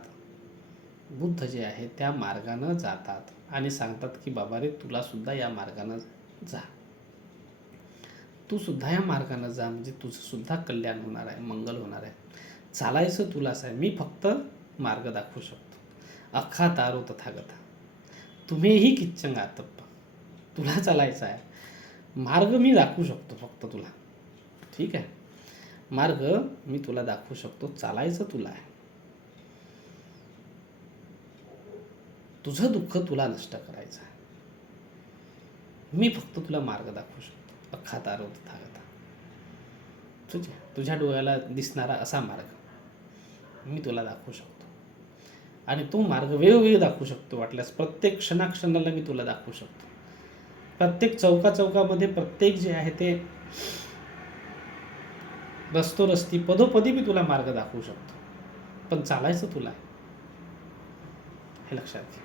बुद्ध जे आहे त्या मार्गानं जातात आणि सांगतात की बाबा रे, तुला सुद्धा या मार्गानं जा, तू सुद्धा या मार्गानं जा, म्हणजे तुझं सुद्धा कल्याण होणार आहे, मंगल होणार आहे. चालायचं तुलाच आहे, मी फक्त मार्ग दाखवू शकतो. अख्खा तारो तथागता, तुम्हीही किच्चंग आतप्पा, तुला चालायचं आहे, मार्ग मी दाखवू शकतो फक्त तुला, ठीक आहे. मार्ग मी तुला दाखवू शकतो, चालायचं तुला आहे. तुझं दुःख तुला नष्ट करायचं आहे. मी फक्त तुला मार्ग दाखवू शकतो. अख्खा तारो तथागता. तुझ्या डोळ्याला दिसणारा असा मार्ग मी तुला दाखवू शकतो. आणि तो मार्ग वेगवेगळे दाखवू शकतो. वाटल्यास प्रत्येक क्षणाक्षणाला मी तुला दाखवू शकतो. प्रत्येक चौकामध्ये प्रत्येक जे आहे ते रस्ती पदोपदी मी तुला मार्ग दाखवू शकतो. पण चालायचं तुला आहे, हे लक्षात घे.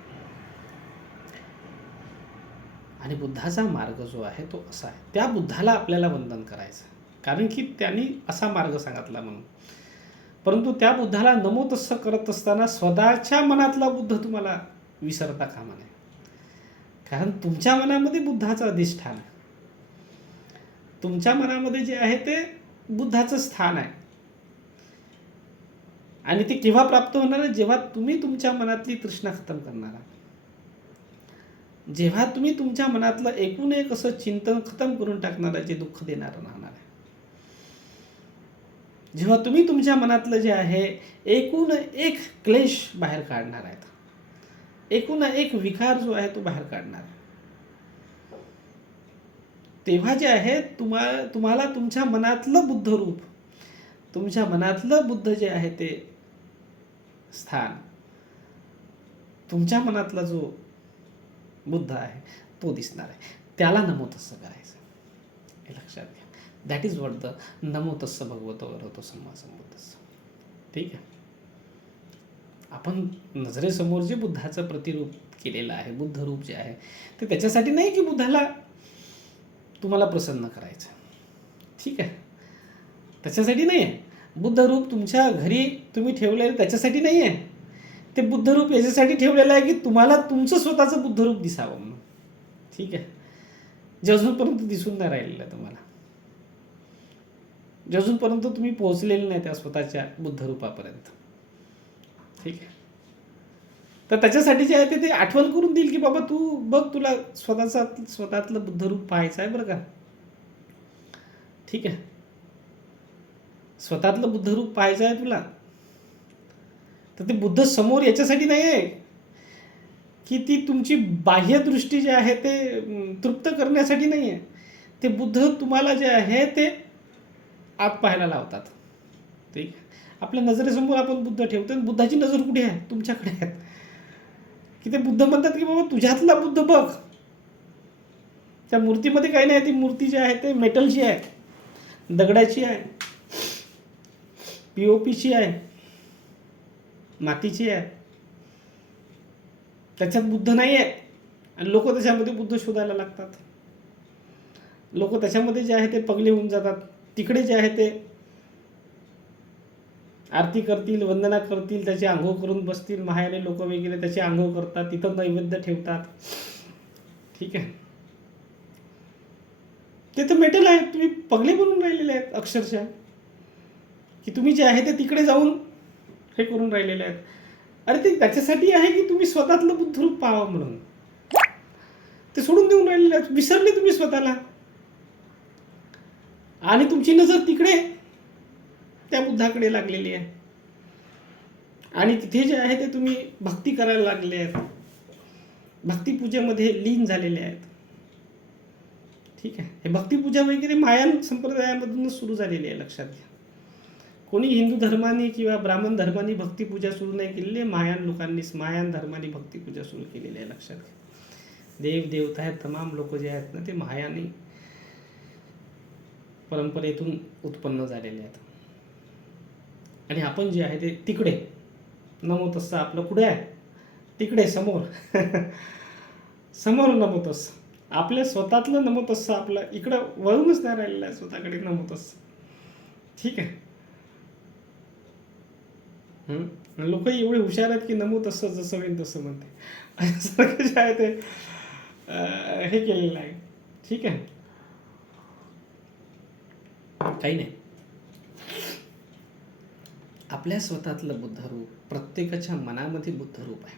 आणि बुद्धाचा मार्ग जो आहे तो असा आहे. त्या बुद्धाला आपल्याला वंदन करायचं, कारण की त्यांनी असा मार्ग सांगितला म्हणून. परंतु त्या बुद्धाला नमो तस्स करत असताना स्वतःच्या मनातला बुद्ध तुम्हाला विसरता कामा नये. कारण तुमच्या मनामध्ये बुद्धाचं अधिष्ठान आहे. तुमच्या मनामध्ये जे आहे ते बुद्धाचं स्थान आहे. आणि ते केव्हा प्राप्त होणार आहे? जेव्हा तुम्ही तुमच्या मनातली तृष्णा खतम करणार आहात. जेव्हा तुम्ही तुमच्या मनातलं एकूण एक असं चिंतन खतम करून टाकणार आहे जे दुःख देणारं राहणार आहे. जेव्हा तुम्ही तुमच्या मनातलं जे आहे एकूण एक क्लेश बाहेर काढणार आहेत, एकूण एक विकार जो आहे तो बाहेर काढणार आहे, तेव्हा जे आहे तुम्हाला तुमच्या मनातलं बुद्ध रूप, तुमच्या मनातलं बुद्ध जे आहे ते स्थान, तुमच्या मनातला जो बुद्ध आहे तो दिसणार आहे. त्याला नमो तस्स करायचं, हे लक्षात घ्या. दॅट इज वॉट द नमो तस्स भगवतो अरहतो सम्मा संबुद्धस्स. ठीक आहे. आपण नजरेसमोर जे बुद्धाचं प्रतिरूप केलेलं आहे, बुद्ध रूप जे आहे ते त्याच्यासाठी नाही की बुद्धाला तुम्हाला प्रसन्न करायचं. ठीक आहे, त्याच्यासाठी नाही आहे. बुद्ध रूप तुमच्या घरी तुम्ही ठेवलेलं त्याच्यासाठी नाही आहे. ते बुद्ध रूप याच्यासाठी ठेवलेलं आहे की तुम्हाला तुमचं स्वतःचं बुद्ध रूप दिसावं म्हणून. ठीक आहे, जे अजूनपर्यंत दिसून नाही राहिलेलं आहे तुम्हाला, जे अजूनपर्यंत तुम्ही पोहोचलेले नाही त्या स्वतःच्या बुद्ध रूपापर्यंत. ठीक आहे, तर त्याच्यासाठी जे आहे ते आठवण करून देईल की बाबा तू बघ, तुला स्वतःतलं बुद्ध रूप पाहायचं आहे बरं का. ठीक आहे, स्वतःतलं बुद्ध रूप पाहायचं आहे तुला, तर ते बुद्ध समोर याच्यासाठी नाही आहे की ती तुमची बाह्यदृष्टी जे आहे ते तृप्त करण्यासाठी नाही आहे. ते बुद्ध तुम्हाला जे आहे ते आत पाहायला लावतात. ठीक आहे, आपल्या नजरेसमोर आपण बुद्ध ठेवतो, बुद्धाची नजर कुठे आहे? तुमच्याकडे आहे. की ते बुद्ध म्हणतात की बाबा तुझ्यातला बुद्ध बघ. त्या मूर्तीमध्ये काही नाही. ती मूर्ती जी आहे ते मेटलची आहे, दगडाची आहे, POPची आहे, मातीची आहे. त्याच्यात बुद्ध नाही आहे. आणि लोक त्याच्यामध्ये बुद्ध शोधायला लागतात. लोक त्याच्यामध्ये जे आहे ते पगले होऊन जातात. तिकडे जे आहे ते आरती करतील, वंदना करतील, त्याची आंघोळ करून बसतील. महायाने लोक वगैरे त्याची आंघोळ करतात, तिथं नैवेद्य ठेवतात. ठीक आहे, ते तर मेटल आहे. तुम्ही पगले बनून राहिलेले आहेत अक्षरशः, की तुम्ही जे आहे ते तिकडे जाऊन हे करून राहिलेले आहेत. अरे ते त्याच्यासाठी आहे की तुम्ही स्वतःतलं बुद्ध रूप पाहावं म्हणून. ते सोडून देऊन राहिलेले आहेत. विसरले तुम्ही स्वतःला, आणि तुमची नजर तिकडे त्या बुद्धाकडे लागलेली आहे. आणि तिथे जे आहे ते तुम्ही भक्ती करायला लागले आहेत, भक्तिपूजेमध्ये लीन झालेले आहेत. ठीक आहे, हे भक्तिपूजा वगैरे मायान संप्रदायामधूनच सुरू झालेली आहे, लक्षात घ्या. कोणी हिंदू धर्माने किंवा ब्राह्मण धर्माने भक्तिपूजा सुरू नाही केलेली आहे. मायान धर्माने भक्तिपूजा सुरू केलेली आहे, लक्षात घ्या. देव देवता आहेत तमाम लोक जे आहेत ना ते महायानी परंपरेतून उत्पन्न झालेले आहेत. आणि आपण जे आहे ते तिकडे नमो तस्स आपलं कुठे आहे? तिकडे समोर समोर नमो तस्स. आपल्या स्वतःतलं नमो तस्स आपलं इकडं वळूनच नाही राहिलेलं आहे स्वतःकडे नमो तस्स. ठीक आहे, लोक एवढे हुशार आहेत की नमो तस्स जसं होईल तसं म्हणते सारखं जे आहे ते हे केलेलं आहे. ठीक आहे, काही नाही. आपल्या स्वतःतलं बुद्ध रूप प्रत्येकाच्या मनामध्ये बुद्ध रूप आहे,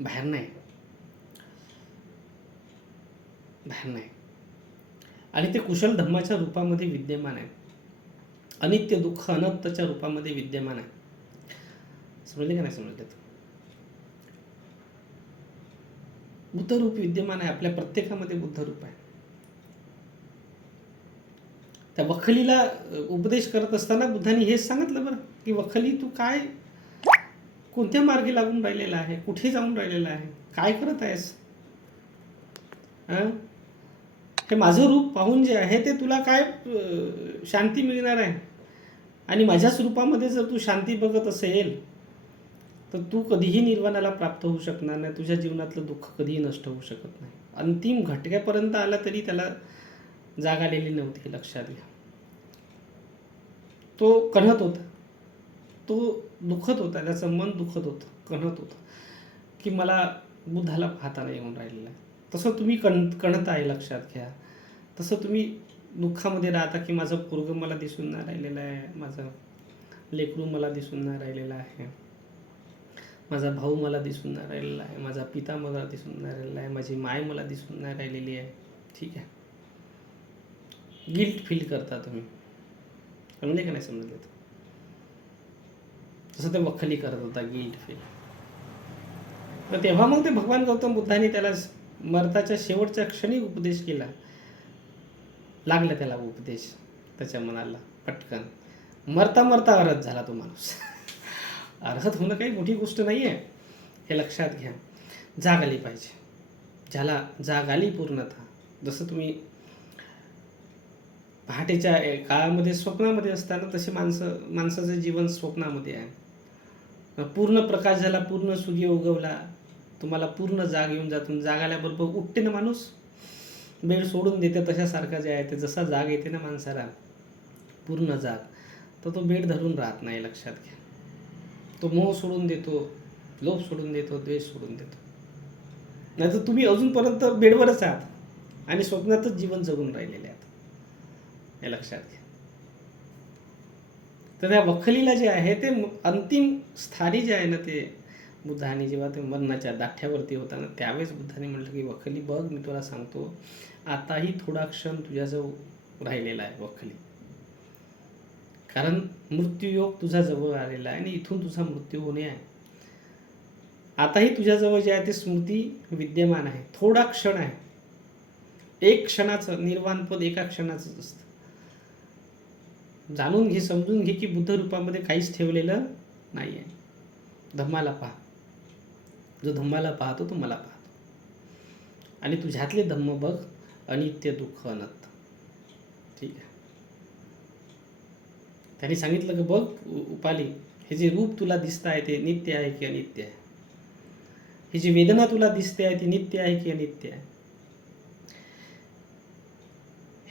बाहेर नाही, बाहेर नाही. आणि ते कुशल धम्माच्या रूपामध्ये विद्यमान आहे, अनित्य दुःख अनंतच्या रूपामध्ये विद्यमान आहे. समजले का नाही समजले? बुद्धरूप विद्यमान आहे, आपल्या प्रत्येकामध्ये बुद्धरूप आहे. त्या वखलीला उपदेश करत असताना बुद्धांनी हेच सांगितलं बरं, की वखली तू काय, कोणत्या मार्गी लागून राहिलेला आहे, कुठे जाऊन राहिलेला आहे, काय करत आहेस. हे माझं रूप पाहून जे आहे ते तुला काय शांती मिळणार आहे. आणि माझ्याच रूपामध्ये जर तू शांती बघत असेल तर तू कधीही निर्वाणाला प्राप्त होऊ शकणार नाही. तुझ्या जीवनातलं दुःख कधीही नष्ट होऊ शकत नाही. अंतिम घटक्यापर्यंत आला तरी त्याला जाग आलेली नव्हती, लक्षात घ्या. तो कणत होता, तो दुखत होता, त्याचं मन दुखत होतं, कणत होतं की मला बुद्धाला पाहता नाही येऊन राहिलेलं आहे. तसं तुम्ही कणत आहे, लक्षात घ्या. तसं तुम्ही दुःखामध्ये राहता की माझं पोरगं मला दिसून नाही राहिलेलं आहे, माझं लेकरू मला दिसून नाही राहिलेलं आहे, माझा भाऊ मला दिसून नाही राहिलेला आहे, माझा पिता मला दिसून नाही राहिलेला आहे, माझी माय मला दिसून नाही राहिलेली आहे. ठीक आहे, गिल्ट फील करता तुम्ही, समजले का नाही समजले. तसं ते वखली करत होता, गिल्ट फील. तर तेव्हा मग ते भगवान गौतम बुद्धांनी त्याला मरताच्या शेवटच्या क्षणी उपदेश केला. लागला त्याला उपदेश त्याच्या मनाला पटकन. मरता मरता अर्हत झाला तो माणूस. अर्हत होणं काही मोठी गोष्ट नाही आहे, हे लक्षात घ्या. जाग आली पाहिजे, ज्याला जाग आली पूर्णतः. जसं तुम्ही पहाटेच्या काळामध्ये स्वप्नामध्ये असताना तसे माणसाचं जीवन स्वप्नामध्ये आहे. पूर्ण प्रकाश झाला, पूर्ण सूर्य उगवला, तुम्हाला पूर्ण जाग येऊन जातून जाग आल्याबरोबर उठते ना माणूस, बेड सोडून देते. तशासारखं जे आहे ते जसा जाग येते ना माणसाला पूर्ण जाग, तर तो बेड धरून राहत नाही, लक्षात घ्या. तो मोह सोडून देतो, लोभ सोडून देतो, द्वेष सोडून देतो. नाही तर तुम्ही अजूनपर्यंत बेडवरच आहात आणि स्वप्नातच जीवन जगून राहिलेले आहात, हे लक्षात घ्या. तर त्या वखलीला जे आहे ते अंतिम स्थानी जे आहे ना, ते बुद्धाने जेव्हा ते मरणाच्या दाठ्यावरती होता ना, त्यावेळेस बुद्धाने म्हटलं की वखली बघ, मी तुला सांगतो, आताही थोडा क्षण तुझ्याजवळ राहिलेला आहे वखली. कारण मृत्यूयोग तुझा जवळ आलेला आहे आणि इथून तुझा मृत्यू होणे आहे. आताही तुझ्याजवळ जे आहे ते स्मृती विद्यमान आहे. थोडा क्षण आहे, एक क्षणाचं निर्वाणपद एका क्षणाचंच असतं. जाणून घे, समजून घे की बुद्ध रूपामध्ये काहीच ठेवलेलं नाही आहे. धम्माला पहा, जो धम्माला पाहतो तो मला पाहतो. आणि तुझ्यातले धम्म बघ, अनित्य, दुःख, अनंत. ठीक आहे. त्यांनी सांगितलं की बघ उपाली, हे जे रूप तुला दिसत आहे ते नित्य आहे की अनित्य आहे. ही जी वेदना तुला दिसते आहे ती नित्य आहे की अनित्य आहे.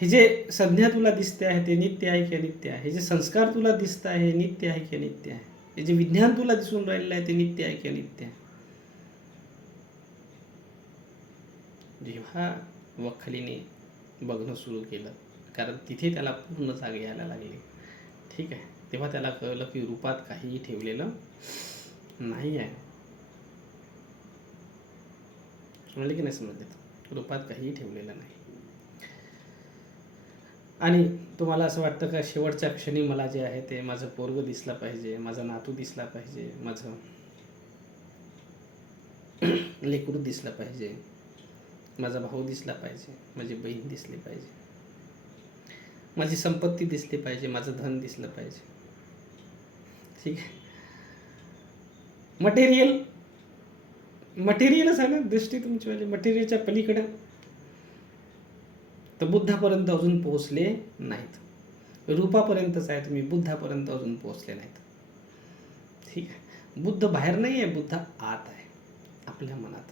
हे जे संज्ञा तुला दिसते आहे ते नित्य आहे की अनित्य आहे. हे जे संस्कार तुला दिसत आहे हे नित्य आहे की अनित्य आहे. हे जे विज्ञान तुला दिसून राहिलेलं आहे ते नित्य आहे की अनित्य आहे. जेव्हा वखलीने बघणं सुरू केलं, कारण तिथे त्याला पूर्ण जाग यायला लागली, ठीक आहे, तेव्हा त्याला कळलं की रूपात काहीही ठेवलेलं नाही आहे. समजले की नाही समजले? रूपात काहीही ठेवलेलं नाही. आणि तुम्हाला असं वाटतं का शेवटच्या क्षणी मला जे आहे ते माझं पोरगं दिसला पाहिजे, माझा नातू दिसला पाहिजे, माझं लेकरू दिसलं पाहिजे, माझा भाऊ दिसला पाहिजे, माझी बहीण दिसली पाहिजे, माझी संपत्ती दिसली पाहिजे, माझं धन दिसलं पाहिजे. ठीक आहे, मटेरियलच आहे ना दृष्टी तुमची, मटेरियलच्या पलीकडे. तर बुद्धापर्यंत अजून पोहोचले नाहीत. रूपापर्यंतच आहे तुम्ही, बुद्धापर्यंत अजून पोहोचले नाहीत. ठीक आहे, बुद्ध बाहेर नाही आहे, बुद्ध आत आहे, आपल्या मनात.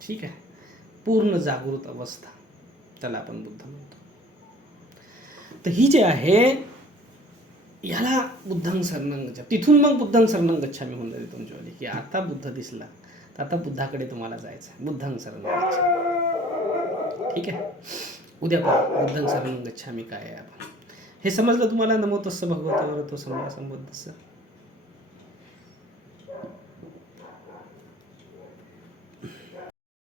ठीक आहे, पूर्ण जागृत अवस्था, त्याला आपण बुद्ध म्हणतो. तर ही जे आहे याला बुद्धं शरणं गच्छामि. तिथून मग बुद्धं शरणं गच्छामि होऊन जाते तुमच्यावाली, की आता बुद्ध दिसला तर आता बुद्धाकडे तुम्हाला जायचं आहे. बुद्धं शरणं गच्छामि. ठीक आहे, उद्या पाहू बुद्धं शरणं गच्छामि काय आहे आपण. हे समजलं तुम्हाला? नमो तस्स भगवतो अरहतो सम्मा संबुद्धस्स.